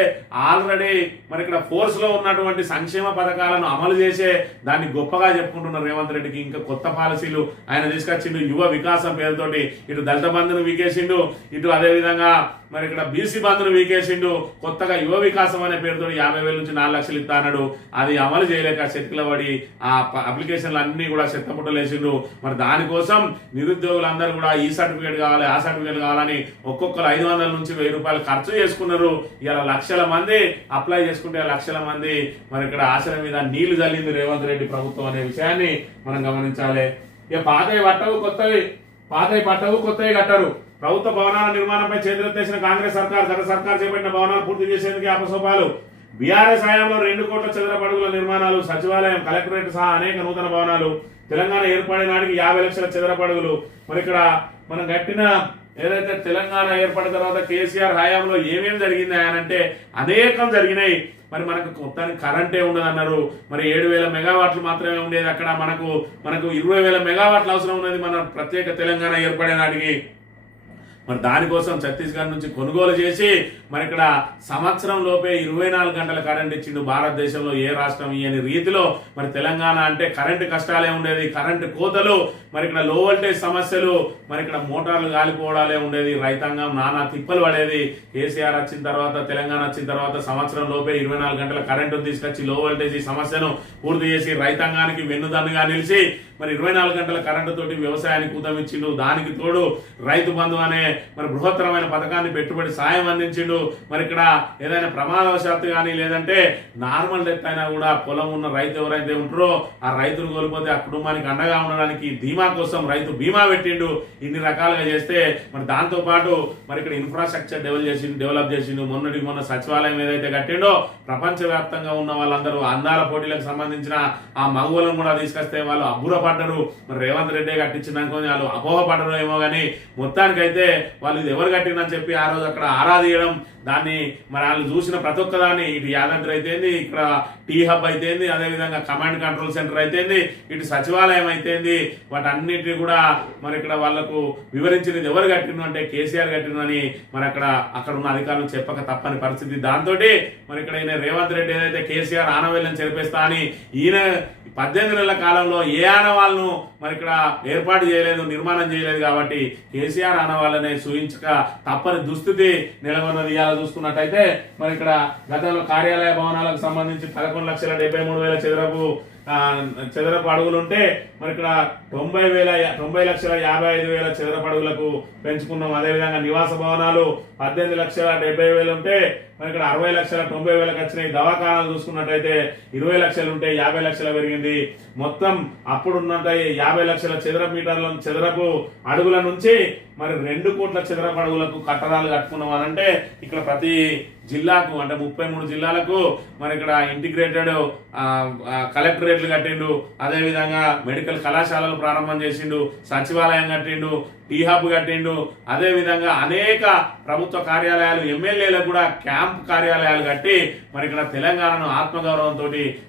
ఆల్రెడీ మరి ఇక్కడ ఫోర్స్ లో ఉన్నటువంటి సంక్షేమ పథకాలను అమలు చేసే దాన్ని గొప్పగా చెప్పుకుంటున్న రేవంత్ రెడ్డికి ఇంకా కొత్త పాలసీలు ఆయన తీసుకొచ్చిండు. యువ వికాసం పేరుతోటి ఇటు దళిత బంధును వీకేసిండు, ఇటు అదేవిధంగా మరి ఇక్కడ బీసీ బంధును వీకేసిండు. కొత్తగా యువ వికాసం అనే పేరుతో 50,000 నుంచి 4 లక్షలు ఇస్తా అన్నాడు. అది అమలు చేయలేక చెట్టుల పడి ఆ అప్లికేషన్లు అన్ని కూడా చెత్తపుట్టలేసిండు. మరి దానికోసం నిరుద్యోగులందరూ కూడా ఈ సర్టిఫికేట్ కావాలి ఆ సర్టిఫికేట్ కావాలని ఒక్కొక్కరు 500 నుంచి 1,000 రూపాయలు ఖర్చు చేసుకున్నారు. ఇలా లక్షల మంది అప్లై చేసుకుంటే లక్షల మంది మరి ఇక్కడ ఆశల మీద నీళ్లు చల్లింది రేవంత్ రెడ్డి ప్రభుత్వం అనే విషయాన్ని మనం గమనించాలి. ఇక పాతవి పట్టవు కొత్తవి కట్టరు. ప్రభుత్వ భవనాల నిర్మాణంపై చేతులెత్తేసిన కాంగ్రెస్ సర్కార్ గత సర్కార్ చేపట్టిన భవనాలు పూర్తి చేసేందుకు అపసోపాలు. బీఆర్ఎస్ హయాంలో 2 కోట్ల చదరపు అడుగుల నిర్మాణాలు, సచివాలయం, కలెక్టరేట్ సహా అనేక నూతన భవనాలు. తెలంగాణ ఏర్పడిన నాటికి 50 లక్షల చదరపు అడుగులు. మరి ఇక్కడ మనం కట్టిన ఏదైతే తెలంగాణ ఏర్పడిన తర్వాత కేసీఆర్ హయాంలో ఏమేమి జరిగింది అంటే అనేకం జరిగినాయి. మరి మనకు మొత్తానికి కరెంటే ఉండదు అన్నారు. మరి 7,000 మెగావాట్లు మాత్రమే ఉండేది. అక్కడ మనకు 20,000 మెగావాట్లు అవసరం ఉన్నది మన ప్రత్యేక తెలంగాణ ఏర్పడే నాటికి. మరి దానికోసం ఛత్తీస్గఢ్ నుంచి కొనుగోలు చేసి మరి ఇక్కడ సంవత్సరం లోపే 24 గంటల కరెంట్ ఇచ్చిండు. భారతదేశంలో ఏ రాష్ట్రం ఇయ్యని రీతిలో మరి తెలంగాణ అంటే కరెంటు కష్టాలే ఉండేది, కరెంటు కోతలు, మరి ఇక్కడ లో వోల్టేజ్ సమస్యలు, మరి ఇక్కడ మోటార్లు గాలిపోవడాలే ఉండేది, రైతాంగం నానా తిప్పలు పడేది. కేసీఆర్ వచ్చిన తర్వాత తెలంగాణ వచ్చిన తర్వాత సంవత్సరం లోపే 24 గంటల కరెంటు తీసుకొచ్చి లో వోల్టేజ్ సమస్యను పూర్తి చేసి రైతాంగానికి వెన్నుదన్నుగా నిలిచి మరి 24 గంటల కరెంటు తోటి వ్యవసాయానికి ఊతమిచ్చిండు. దానికి తోడు రైతు బంధు అనే మరి బృహత్తరమైన పథకాన్ని పెట్టుబడి సాయం అందించిండు. మరి ఇక్కడ ఏదైనా ప్రమాదవశాత్తు కానీ లేదంటే నార్మల్ డెత్ అయినా కూడా పొలం ఉన్న రైతు ఎవరైతే ఉంటారో ఆ రైతును కోల్పోతే ఆ కుటుంబానికి అండగా ఉండడానికి ధీమా కోసం రైతు బీమా పెట్టిండు. ఇన్ని రకాలుగా చేస్తే మరి దాంతో పాటు మరి ఇక్కడ ఇన్ఫ్రాస్ట్రక్చర్ డెవలప్ చేసిండు. మొన్న సచివాలయం ఏదైతే కట్టిండో ప్రపంచవ్యాప్తంగా ఉన్న వాళ్ళందరూ అందాల పోటీలకు సంబంధించిన ఆ మగువలను కూడా తీసుకొస్తే వాళ్ళు అబ్బురపడ్డరు. మరి రేవంత్ రెడ్డి కట్టించినాక వాళ్ళు అపోహపడ్డరు ఏమో కానీ మొత్తానికైతే వాళ్ళు ఇది ఎవరు కట్టిందని చెప్పి ఆ రోజు అక్కడ ఆరాధించడం, దాన్ని మరి వాళ్ళు చూసిన ప్రతి ఒక్కదాన్ని ఇటు యాదాద్రి అయితేంది, ఇక్కడ టీ హబ్ అయితేంది, అదేవిధంగా కమాండ్ కంట్రోల్ సెంటర్ అయితేంది, ఇటు సచివాలయం అయితేంది, వాటన్నిటిని కూడా మరి ఇక్కడ వాళ్లకు వివరించినది ఎవరు కట్టిన అంటే కేసీఆర్ కట్టినని మరి అక్కడ ఉన్న అధికారులు చెప్పక తప్పని పరిస్థితి. దాంతో మరి ఇక్కడ ఈయన రేవంత్ రెడ్డి ఏదైతే కేసీఆర్ ఆనవాళ్ళని చెరిపేస్తా అని ఈయన 18 నెలల కాలంలో ఏ ఆనవాళ్ళను మరి ఇక్కడ ఏర్పాటు చేయలేదు, నిర్మాణం చేయలేదు. కాబట్టి కేసీఆర్ ఆనవాళ్ళనే సూచించక తప్పని దుస్థితి నెలకొన్నది. ఇవాళ చూసుకున్నట్టయితే మరి ఇక్కడ గతంలో కార్యాలయ భవనాలకు సంబంధించి 11,73,000 చదరపు అడుగులు ఉంటే మరి ఇక్కడ 90,55,000 చదరపు అడుగులకు పెంచుకున్నాం. అదేవిధంగా నివాస భవనాలు 18,70,000 ఉంటే మరి ఇక్కడ 60,90,000 వచ్చినాయి. దవాఖానాలు చూసుకున్నట్టయితే 20 లక్షలు ఉంటే 50 లక్షలు పెరిగింది. మొత్తం అప్పుడున్నంత 50 లక్షల చదరపు అడుగుల నుంచి మరి 2 కోట్ల చదరపు అడుగులకు కట్టడాలు కట్టుకున్నాం అనంటే ఇక్కడ ప్రతి జిల్లాకు అంటే 33 జిల్లాలకు మరి ఇక్కడ ఇంటిగ్రేటెడ్ కలెక్టరేట్లు కట్టిండు. అదేవిధంగా మెడికల్ కళాశాలలు ప్రారంభం చేసిండు, సచివాలయం కట్టిండు, టీ హబ్ కట్టిండు. అదేవిధంగా అనేక ప్రభుత్వ కార్యాలయాలు, ఎమ్మెల్యేలకు కూడా క్యాంప్ కార్యాలయాలు కట్టి మరి ఇక్కడ తెలంగాణను ఆత్మగౌరవంతో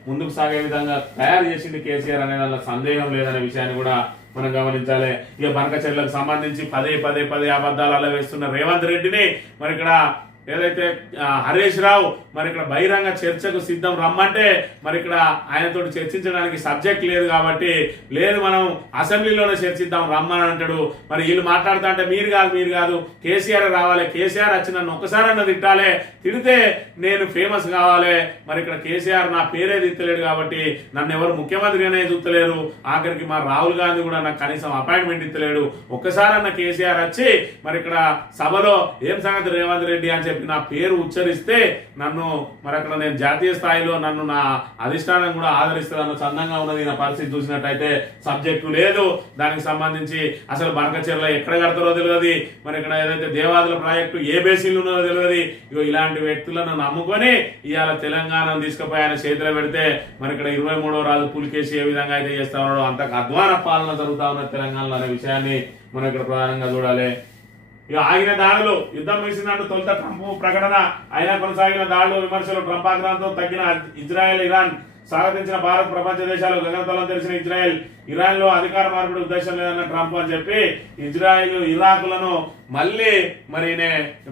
ముందుకు సాగే విధంగా తయారు చేసింది కేసీఆర్ అనే దానిలో సందేహం లేదనే విషయాన్ని కూడా మనం గమనించాలి. ఇక బనకచెర్లకు సంబంధించి పదే అబద్ధాలు అలా వేస్తున్న రేవంత్ రెడ్డిని మరి ఇక్కడ ఏదైతే హరీష్ రావు మరి ఇక్కడ బహిరంగ చర్చకు సిద్ధం రమ్మంటే మరి ఇక్కడ ఆయనతో చర్చించడానికి సబ్జెక్ట్ లేదు కాబట్టి లేదు మనం అసెంబ్లీలోనే చర్చిద్దాం రమ్మని అంటాడు. మరి వీళ్ళు మాట్లాడుతా అంటే మీరు కాదు కేసీఆర్ రావాలి, కేసీఆర్ వచ్చి నన్ను ఒక్కసారి అన్న తిట్టాలి, తిడితే నేను ఫేమస్ కావాలి. మరి ఇక్కడ కేసీఆర్ నా పేరే తిట్టలేడు కాబట్టి నన్ను ఎవరు ముఖ్యమంత్రిగానే చూస్తలేరు. ఆఖరికి మా రాహుల్ గాంధీ కూడా నాకు కనీసం అపాయింట్మెంట్ ఇస్తలేడు. ఒక్కసారి అన్న కేసీఆర్ వచ్చి మరి ఇక్కడ సభలో ఏం సంగతి రేవంత్ రెడ్డి అని నా పేరు ఉచ్చరిస్తే నన్ను మరి అక్కడ నేను జాతీయ స్థాయిలో నన్ను నా అధిష్టానం కూడా ఆదరిస్తుందన్న చందంగా ఉన్నది. నా పరిస్థితి చూసినట్టయితే సబ్జెక్టు లేదు. దానికి సంబంధించి అసలు బనకచెర్ల ఎక్కడ కడతారో తెలియదు. మరి ఇక్కడ ఏదైతే దేవాదుల ప్రాజెక్టు ఏ బేసిన్లు ఉన్నదో తెలియదు. ఇగో ఇలాంటి వ్యక్తులను నమ్ముకొని ఇవాళ తెలంగాణను తీసుకుపోయి ఆయన చేతిలో పెడితే మరి ఇక్కడ 23వ రాజు పులికేసి ఏ విధంగా అయితే చేస్తా ఉన్నాడో అంత అధ్వాన పాలన జరుగుతా ఉన్న తెలంగాణలో అనే విషయాన్ని మనం ఇక్కడ ప్రధానంగా చూడాలి. ఇక ఆగిన దాడులు, యుద్ధం ముగిసినట్టు తొలుత ట్రంప్ ప్రకటన, అయినా కొనసాగిన దాడులు, విమర్శలు, ట్రంప్ ఆగ్రహంతో తగ్గిన ఇజ్రాయెల్, ఇరాన్ స్వాగతించిన భారత్, ప్రపంచ దేశాలు గగనతలం తెలిసిన ఇజ్రాయెల్, ఇరాన్ లో అధికార మార్పిడి ఉద్దేశం లేదన్న ట్రంప్ అని చెప్పి ఇజ్రాయెల్ ఇరాకులను మళ్ళీ మరి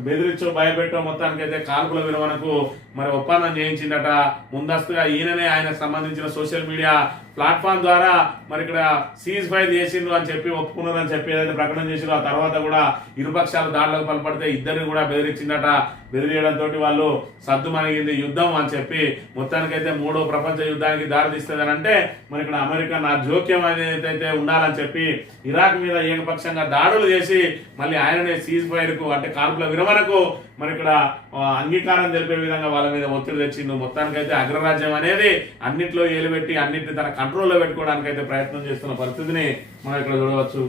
బెదిరించో భయపెట్టో మొత్తానికైతే కాల్పుల విరమణకు మరి ఒప్పందం చేయించిందట. ముందస్తుగా ఈయననే ఆయనకు సంబంధించిన సోషల్ మీడియా ప్లాట్ఫామ్ ద్వారా మరి ఇక్కడ సీజ్ ఫైర్ చేసిండ్రు అని చెప్పి ఒప్పుకున్నారని చెప్పి ఏదైతే ప్రకటన చేసిండ్రో ఆ తర్వాత కూడా ఇరుపక్షాలు దాడులకు పాల్పడితే ఇద్దరిని కూడా బెదిరించిందట. బెదిరియడంతో వాళ్ళు సద్దుమణిగింది యుద్ధం అని చెప్పి మొత్తానికైతే 3వ ప్రపంచ యుద్ధానికి దారితీస్తుందని అంటే మరి ఇక్కడ అమెరికా నా జోక్యం ఏదైతే ఉండాలని చెప్పి ఇరాక్ మీద ఏకపక్షంగా దాడులు చేసి మళ్ళీ ఆయననే సీజ్ ఫైర్ కు అంటే కాల్పుల విరమణకు మరి ఇక్కడ అంగీకారం తెలిపే విధంగా వాళ్ళ మీద ఒత్తిడి తెచ్చిండు. మొత్తానికైతే అగ్రరాజ్యం అనేది అన్నిట్లో ఏలుపెట్టి అన్నింటిని తన కంట్రోల్లో పెట్టుకోవడానికి అయితే ప్రయత్నం చేస్తున్న పరిస్థితిని మనం ఇక్కడ చూడవచ్చు.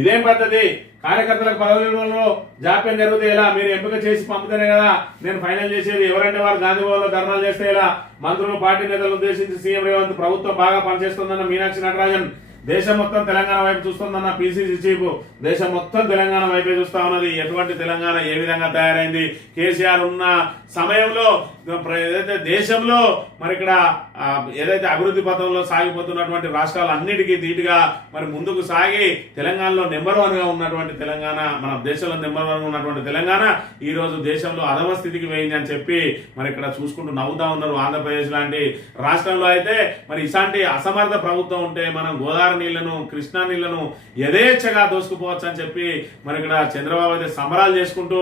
ఇదేం పద్ధతి? కార్యకర్తలకు పదవులలో జాప్యం జరిగితే ఎలా? మీరు ఎంపిక చేసి పంపుతేనే కదా నేను ఫైనల్ చేసేది. ఎవరంటే వారు గాంధీ భవన్లో ధర్నాలు చేస్తే ఎలా? మంత్రులు, పార్టీ నేతలు ఉద్దేశించి సీఎం రేవంత్ ప్రభుత్వం బాగా పనిచేస్తుందన్న మీనాక్షి నటరాజన్, దేశం మొత్తం తెలంగాణ వైపు చూస్తుందన్న పిసిసి చీఫ్, దేశం మొత్తం తెలంగాణ వైపే చూస్తా ఉన్నది. ఎటువంటి తెలంగాణ ఏ విధంగా తయారైంది? కేసీఆర్ ఉన్న సమయంలో ఏదైతే దేశంలో మరి ఇక్కడ ఏదైతే అభివృద్ధి పథంలో సాగిపోతున్నటువంటి రాష్ట్రాలన్నిటికీ ధీటుగా మరి ముందుకు సాగి తెలంగాణలో నెంబర్ 1 గా ఉన్నటువంటి తెలంగాణ, మన దేశంలో నెంబర్ 1 ఉన్నటువంటి తెలంగాణ ఈ రోజు దేశంలో అధమ స్థితికి పోయింది అని చెప్పి మరి ఇక్కడ చూసుకుంటూ నవ్వుతా ఉన్నారు. ఆంధ్రప్రదేశ్ లాంటి రాష్ట్రంలో అయితే మరి ఇలాంటి అసమర్థ ప్రభుత్వం ఉంటే మనం గోదావరి గోదావరి నీళ్లను, కృష్ణా నీళ్లను యథేచ్ఛగా దోసుకుపోవచ్చు అని చెప్పి మరి ఇక్కడ చంద్రబాబు అయితే సంబరాలు చేసుకుంటూ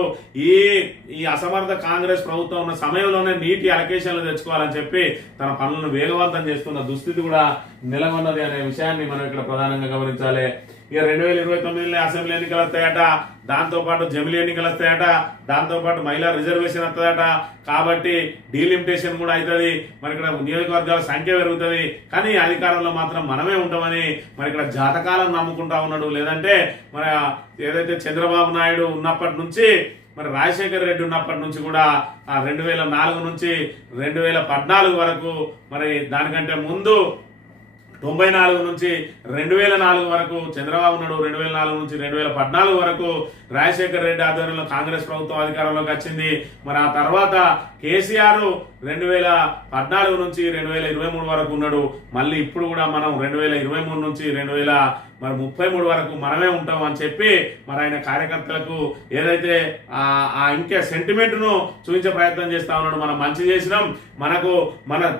ఈ అసమర్థ కాంగ్రెస్ ప్రభుత్వం ఉన్న సమయంలోనే నీటి అలకేషన్లు తెచ్చుకోవాలని చెప్పి తన పనులను వేగవంతం చేస్తున్న దుస్థితి కూడా నెలకొన్నది అనే విషయాన్ని మనం ఇక్కడ ప్రధానంగా గమనించాలి. ఇక 2029 అసెంబ్లీ ఎన్నికలు వస్తాయట, దాంతో పాటు జమిలీ ఎన్నికలు వస్తాయట, దాంతో పాటు మహిళా రిజర్వేషన్ వస్తుందట. కాబట్టి డీలిమిటేషన్ కూడా అవుతుంది, మరి ఇక్కడ నియోజకవర్గాల సంఖ్య పెరుగుతుంది. కానీ అధికారంలో మాత్రం మనమే ఉంటామని మరి ఇక్కడ జాతకాలను నమ్ముకుంటా ఉన్నాడు. లేదంటే మరి ఏదైతే చంద్రబాబు నాయుడు ఉన్నప్పటి నుంచి మరి రాజశేఖర్ రెడ్డి ఉన్నప్పటి నుంచి కూడా 2004 నుంచి 2014 వరకు, మరి దానికంటే ముందు 94 నుంచి 2004 వరకు చంద్రబాబు నాయుడు, 2004 నుంచి 2014 వరకు రాజశేఖర్ రెడ్డి ఆధ్వర్యంలో కాంగ్రెస్ ప్రభుత్వం అధికారంలోకి వచ్చింది. మరి ఆ తర్వాత కేసీఆర్ 2014 నుంచి 2023 వరకు ఉన్నాడు. మళ్ళీ ఇప్పుడు కూడా మనం 2023 నుంచి 2033 వరకు మనమే ఉంటాం అని చెప్పి మరి ఆయన కార్యకర్తలకు ఏదైతే ఆ ఇంకే సెంటిమెంట్ ను చూపించే ప్రయత్నం చేస్తా ఉన్నాడు. మనం మంచి చేసినాం, మనకు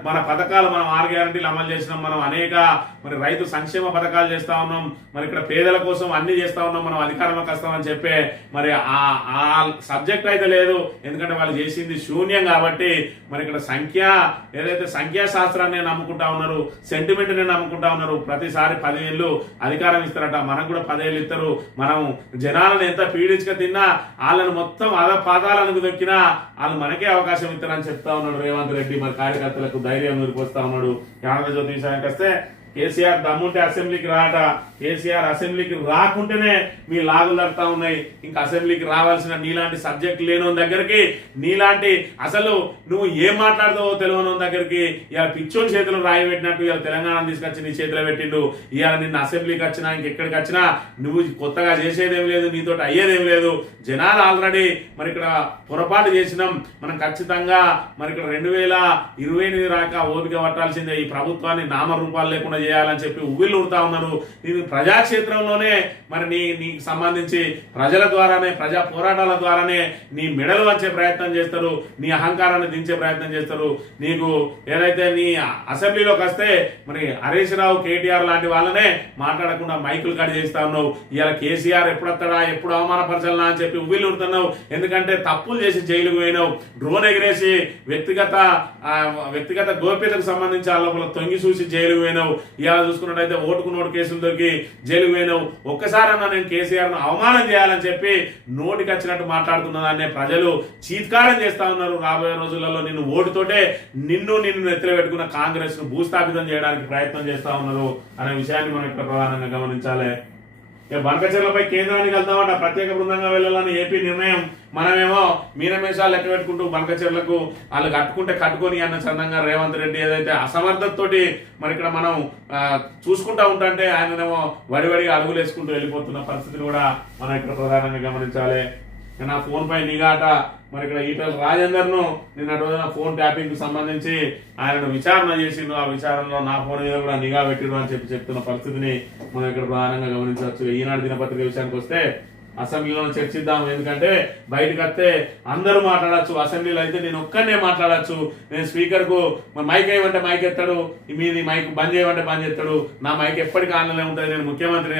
మన పథకాలు, మనం 6 గ్యారంటీలు అమలు చేసినాం, మనం అనేక మరి రైతు సంక్షేమ పథకాలు చేస్తా ఉన్నాం, మరి ఇక్కడ పేదల కోసం అన్ని చేస్తా ఉన్నాం, మనం అధికారంలోకి వస్తామని చెప్పే మరి ఆ సబ్జెక్ట్ అయితే లేదు. ఎందుకంటే వాళ్ళు చేసింది శూన్యం కాబట్టి మరి ఇక్కడ ఏదైతే సంఖ్యాశాస్త్రాన్ని నమ్ముకుంటా ఉన్నారు, సెంటిమెంట్ ని నమ్ముకుంటా ఉన్నారు. ప్రతిసారి 10 ఏళ్ళు అధికారం ఇస్తారట, మనకు కూడా 10 ఏళ్ళు ఇస్తారు. మనం జనాలను ఎంత పీడించుక తిన్నా, వాళ్ళని మొత్తం పాదాలను దొక్కినా వాళ్ళు మనకే అవకాశం ఇస్తారని చెప్తా ఉన్నాడు రేవంత్ రెడ్డి. మరి కార్యకర్తలకు ధైర్యం నిలిపోస్తా ఉన్నాడు. ఆంధ్రజ్యోతి విషయానికి వస్తే కేసీఆర్ దమ్ముంటే అసెంబ్లీకి రాట, కేసీఆర్ అసెంబ్లీకి రాకుంటేనే మీ లాగులు తడతా ఉన్నాయి. ఇంకా అసెంబ్లీకి రావాల్సిన నీలాంటి సబ్జెక్ట్ లేని దగ్గరికి, నీలాంటి అసలు నువ్వు ఏం మాట్లాడతావో తెలియని దగ్గరికి ఇవాళ పిచ్చోని చేతులు రాయి పెట్టినట్టు ఇవాళ తెలంగాణ తీసుకొచ్చి నీ చేతిలో పెట్టిండు. ఇవాళ నిన్న అసెంబ్లీకి వచ్చినా ఇంకెక్కడికి వచ్చినా నువ్వు కొత్తగా చేసేదేం లేదు, నీతో అయ్యేదేం లేదు. జనాలు ఆల్రెడీ మరి ఇక్కడ పొరపాటు చేసినాం, మనం ఖచ్చితంగా మరి ఇక్కడ 2028 రాక ఓపిక పట్టాల్సిందే. ఈ ప్రభుత్వాన్ని నామరూపాలు లేకుండా చేయాలని చెప్పి ఉవ్విళ్ళు ఉడతా ఉన్నారు. నేను ప్రజాక్షేత్రంలోనే మరి నీకు సంబంధించి ప్రజల ద్వారానే, ప్రజా పోరాటాల ద్వారానే నీ మెడలు వంచే ప్రయత్నం చేస్తారు, నీ అహంకారాన్ని దించే ప్రయత్నం చేస్తారు. నీకు ఏదైతే నీ అసెంబ్లీలోకి వస్తే మరి హరీష్ రావు, కేటీఆర్ లాంటి వాళ్ళనే మాట్లాడకుండా మైకులు కట్ చేస్తా ఉన్నావు. ఇవాళ కేసీఆర్ ఎప్పుడు వస్తాడా, ఎప్పుడు అవమానపరచాలనా అని చెప్పి ఉవ్విళ్ళు ఉడుతున్నావు. ఎందుకంటే తప్పులు చేసి జైలుకు పోయినావు, డ్రోన్ ఎగిరేసి వ్యక్తిగత గోప్యతకు సంబంధించి ఆ లోపల తొంగి చూసి జైలుకు పోయినావు. ఇవాళ చూసుకున్నట్టయితే ఓటుకు నోటు కేసులు దొరికి జైలుకు పోయినావు. ఒక్కసారన్నా నేను కేసీఆర్ ను అవమానం చేయాలని చెప్పి నోటికి వచ్చినట్టు మాట్లాడుతున్నదాన్నే ప్రజలు చీత్కారం చేస్తా ఉన్నారు. రాబోయే రోజులలో నిన్ను ఓటుతోటే నిన్ను ఎత్తులు పెట్టుకున్న కాంగ్రెస్ ను భూస్థాపితం చేయడానికి ప్రయత్నం చేస్తా ఉన్నారు అనే విషయాన్ని మనం ఇక్కడ ప్రధానంగా గమనించాలి. బనకచెర్లపై కేంద్రానికి వెళ్తామంట, ప్రత్యేక బృందంగా వెళ్ళాలని ఏపీ నిర్ణయం. మనమేమో మీనమేషాలు లెక్క పెట్టుకుంటూ బనకచెర్లకు వాళ్ళు కట్టుకొని అన్న చందంగా రేవంత్ రెడ్డి ఏదైతే అసమర్థతతోటి మరి ఇక్కడ మనం చూసుకుంటా ఉంటే ఆయననేమో వడివడిగా అడుగులు వేసుకుంటూ వెళ్ళిపోతున్న పరిస్థితిని కూడా మనం ఇక్కడ ప్రధానంగా గమనించాలి. నా ఫోన్ పై నిఘాట మరి ఇక్కడ ఈటల రాజేందర్ ను నిన్న రోజున ఫోన్ ట్యాపింగ్ కు సంబంధించి ఆయనను విచారణ చేసిండు. ఆ విచారణలో నా ఫోన్ మీద కూడా నిఘా పెట్టిరు అని చెప్తున్న పరిస్థితిని మనం ఇక్కడ ప్రధానంగా గమనించవచ్చు. ఈనాడు దినపత్రిక విషయానికి వస్తే అసెంబ్లీలో చర్చిద్దాం. ఎందుకంటే బయటకు వస్తే అందరూ మాట్లాడచ్చు, అసెంబ్లీలో అయితే నేను ఒక్కనే మాట్లాడచ్చు. నేను స్పీకర్ కు మైక్ వేయమంటే మైక్ ఎత్తాడు, మీది మైక్ బంద్ చేయమంటే బంద్ చేస్తాడు. నా మైక్ ఎప్పటికీ ఆన్లైన్ ఉంటుంది, నేను ముఖ్యమంత్రి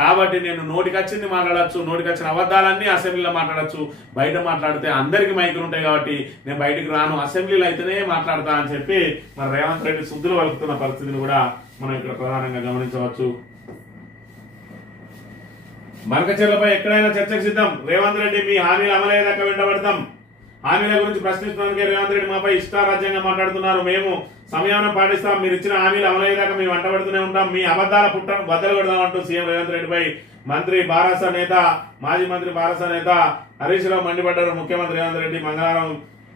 కాబట్టి నేను నోటికి వచ్చింది మాట్లాడచ్చు, నోటికి వచ్చిన అబద్ధాలన్నీ అసెంబ్లీలో మాట్లాడచ్చు. బయట మాట్లాడితే అందరికి మైకులు ఉంటాయి కాబట్టి నేను బయటకు రాను, అసెంబ్లీలో అయితేనే మాట్లాడతా అని చెప్పి మరి రేవంత్ రెడ్డి శుద్ధులు వలుకుతున్న పరిస్థితిని కూడా మనం ఇక్కడ ప్రధానంగా గమనించవచ్చు. బనకచెర్లపై ఎక్కడైనా చర్చకు సిద్ధం, రేవంత్ రెడ్డి మీ హామీలు అమలయ్యేదాకా వెంటబడతాం. హామీల గురించి ప్రశ్నించడానికి రేవంత్ రెడ్డి మాపై ఇష్టారాజ్యంగా మాట్లాడుతున్నారు. మేము సమయాన్ని పాటిస్తాం, మీరు ఇచ్చిన హామీలు అమలయ్యేదాకా మేము వెంటబడుతూనే ఉంటాం, మీ అబద్ధాల పుట్టను బద్దలు కొడదామంటూ సీఎం రేవంత్ రెడ్డిపై మాజీ మంత్రి బారాస నేత హరీష్ రావు మండిపడ్డారు. ముఖ్యమంత్రి రేవంత్ రెడ్డి మంగళవారం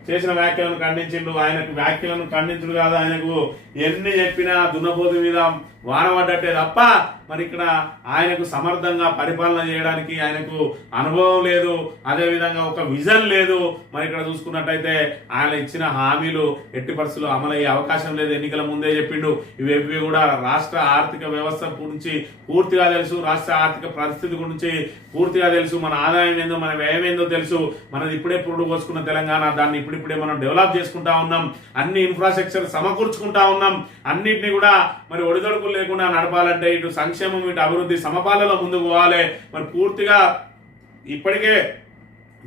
చేసిన వ్యాఖ్యలను ఖండించిండు. ఆయనకు వ్యాఖ్యలను ఖండించుడు కాదు, ఆయనకు ఎన్ని చెప్పినా దున్నపోతు మీద వాన పడ్డట్టే తప్ప మరి ఇక్కడ ఆయనకు సమర్థంగా పరిపాలన చేయడానికి ఆయనకు అనుభవం లేదు, అదేవిధంగా ఒక విజన్ లేదు. మరి ఇక్కడ చూసుకున్నట్టయితే ఆయన ఇచ్చిన హామీలు ఎట్టి పరిస్థితుల్లో అమలయ్యే అవకాశం లేదు. ఎన్నికల ముందే చెప్పిండు. ఇవి కూడా రాష్ట్ర ఆర్థిక వ్యవస్థ గురించి పూర్తిగా తెలుసు, రాష్ట్ర ఆర్థిక పరిస్థితి గురించి పూర్తిగా తెలుసు, మన ఆదాయం ఏందో మన వ్యయం ఏందో తెలుసు. మనది ఇప్పుడే పురుడు పోసుకున్న తెలంగాణ, దాన్ని ఇప్పుడిప్పుడే మనం డెవలప్ చేసుకుంటా ఉన్నాం, అన్ని ఇన్ఫ్రాస్ట్రక్చర్ సమకూర్చుకుంటా ఉన్నాం. అన్నింటినీ కూడా మరి ఒడిదొడుకులు లేకుండా నడపాలంటే ఇటు సంక్షేమం ఇటు అభివృద్ధి సమపాలలో ముందుకు పోవాలి. మరి పూర్తిగా ఇప్పటికే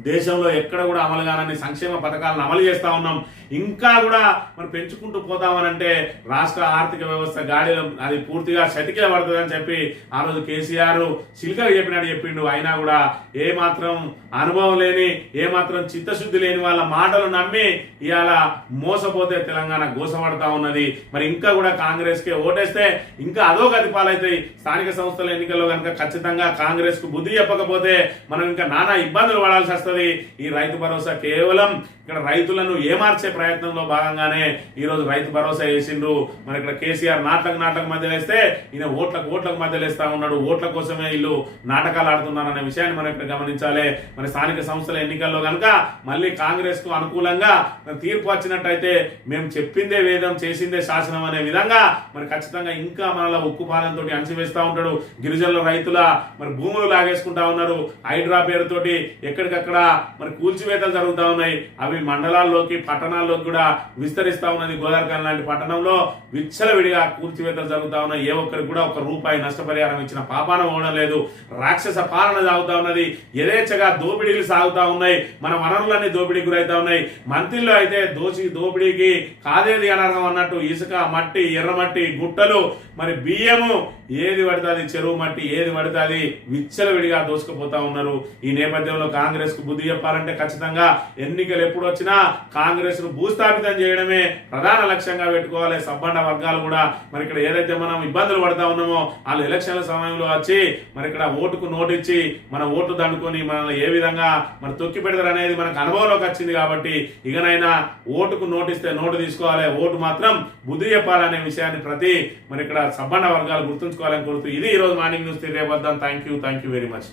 దేశంలో ఎక్కడ కూడా అమలు కానన్ని సంక్షేమ పథకాలను అమలు చేస్తా ఉన్నాం. ఇంకా కూడా మనం పెంచుకుంటూ పోతామనంటే రాష్ట్ర ఆర్థిక వ్యవస్థ గాడిలో అది పూర్తిగా చతికిల పడుతుందని చెప్పి ఆ రోజు కేసీఆర్ చిలుకగా చెప్పిండు. అయినా కూడా ఏమాత్రం అనుభవం లేని ఏమాత్రం చిత్తశుద్ధి లేని వాళ్ళ మాటలు నమ్మి ఇవాళ మోసపోతే తెలంగాణ గోసపడతా ఉన్నది. మరి ఇంకా కూడా కాంగ్రెస్ కే ఓటేస్తే ఇంకా అదో గతి పాలైతాయి. స్థానిక సంస్థల ఎన్నికల్లో కనుక ఖచ్చితంగా కాంగ్రెస్ కు బుద్ధి చెప్పకపోతే మనం ఇంకా నానా ఇబ్బందులు పడాల్సి వస్తుంది. ఈ రైతు భరోసా కేవలం ఇక్కడ రైతులను ఏమార్చే ప్రయత్నంలో భాగంగానే ఈ రోజు రైతు భరోసా వేసిండ్రు. మరి ఇక్కడ కేసీఆర్ నాటక మధ్యలో వేస్తే ఈయన ఓట్లకు మధ్యలో వేస్తా ఉన్నాడు. ఓట్ల కోసమే వీళ్ళు నాటకాలు ఆడుతున్నారనే విషయాన్ని మనం ఇక్కడ గమనించాలి. మరి స్థానిక సంస్థల ఎన్నికల్లో కనుక మళ్ళీ కాంగ్రెస్ కు అనుకూలంగా తీర్పు వచ్చినట్టయితే మేము చెప్పిందే వేదం చేసిందే శాసనం అనే విధంగా మరి ఖచ్చితంగా ఇంకా మనలో ఉక్కు పాలనతో అణచివేస్తా ఉంటాడు. గిరిజనుల రైతుల మరి భూములు లాగేసుకుంటా ఉన్నారు. హైడ్రా పేరుతోటి ఎక్కడికక్కడ మరి కూల్చివేతలు జరుగుతూ ఉన్నాయి. అవి మండలాల్లోకి పట్టణాల్లోకి కూడా విస్తరిస్తా ఉన్నది. గోదావరిఖాన్ లాంటి పట్టణంలో విచ్చలవిడిగా కూల్చివేతలు జరుగుతా ఉన్నాయి. ఏ ఒక్కరికి కూడా ₹1 నష్టపరిహారం ఇచ్చిన పాపాన పోవడం లేదు. రాక్షస పాలన సాగుతా ఉన్నది. యథేచ్ఛగా దోపిడీలు సాగుతా ఉన్నాయి. మన వనరులన్నీ దోపిడీకి గురైతా ఉన్నాయి. మంత్రిలో అయితే దోపిడీకి కాదేది అనర్హం అన్నట్టు ఇసుక, మట్టి, ఎర్రమట్టి, గుట్టలు, మరి బియ్యము ఏది పడుతుంది, చెరువు మట్టి ఏది పడుతుంది విచ్చలవిడిగా దోసుకుపోతా ఉన్నారు. ఈ నేపథ్యంలో కాంగ్రెస్ కు బుద్ధి చెప్పాలంటే ఖచ్చితంగా ఎన్నికలు ఎప్పుడు వచ్చినా కాంగ్రెస్ ను భూస్థాపితం చేయడమే ప్రధాన లక్ష్యంగా పెట్టుకోవాలి. సబ్బండ వర్గాలు కూడా మరి ఇక్కడ ఏదైతే మనం ఇబ్బందులు పడతా ఉన్నామో వాళ్ళు ఎలక్షన్ల సమయంలో వచ్చి మరి ఇక్కడ ఓటుకు నోటిచ్చి మన ఓటు దండుకొని మనల్ని ఏ విధంగా మరి తొక్కి పెడతారు అనేది మనకు అనుభవంలోకి వచ్చింది. కాబట్టి ఇకనైనా ఓటుకు నోటిస్తే నోటు తీసుకోవాలి, ఓటు మాత్రం బుద్ధి చెప్పాలనే విషయాన్ని ప్రతి మరి ఇక్కడ సబ్బండ వర్గాలు గుర్తుంచుకోవాలని కోరుతూ ఇది ఈ రోజు మార్నింగ్ న్యూస్. రేపు వద్దాం. Thank you very much.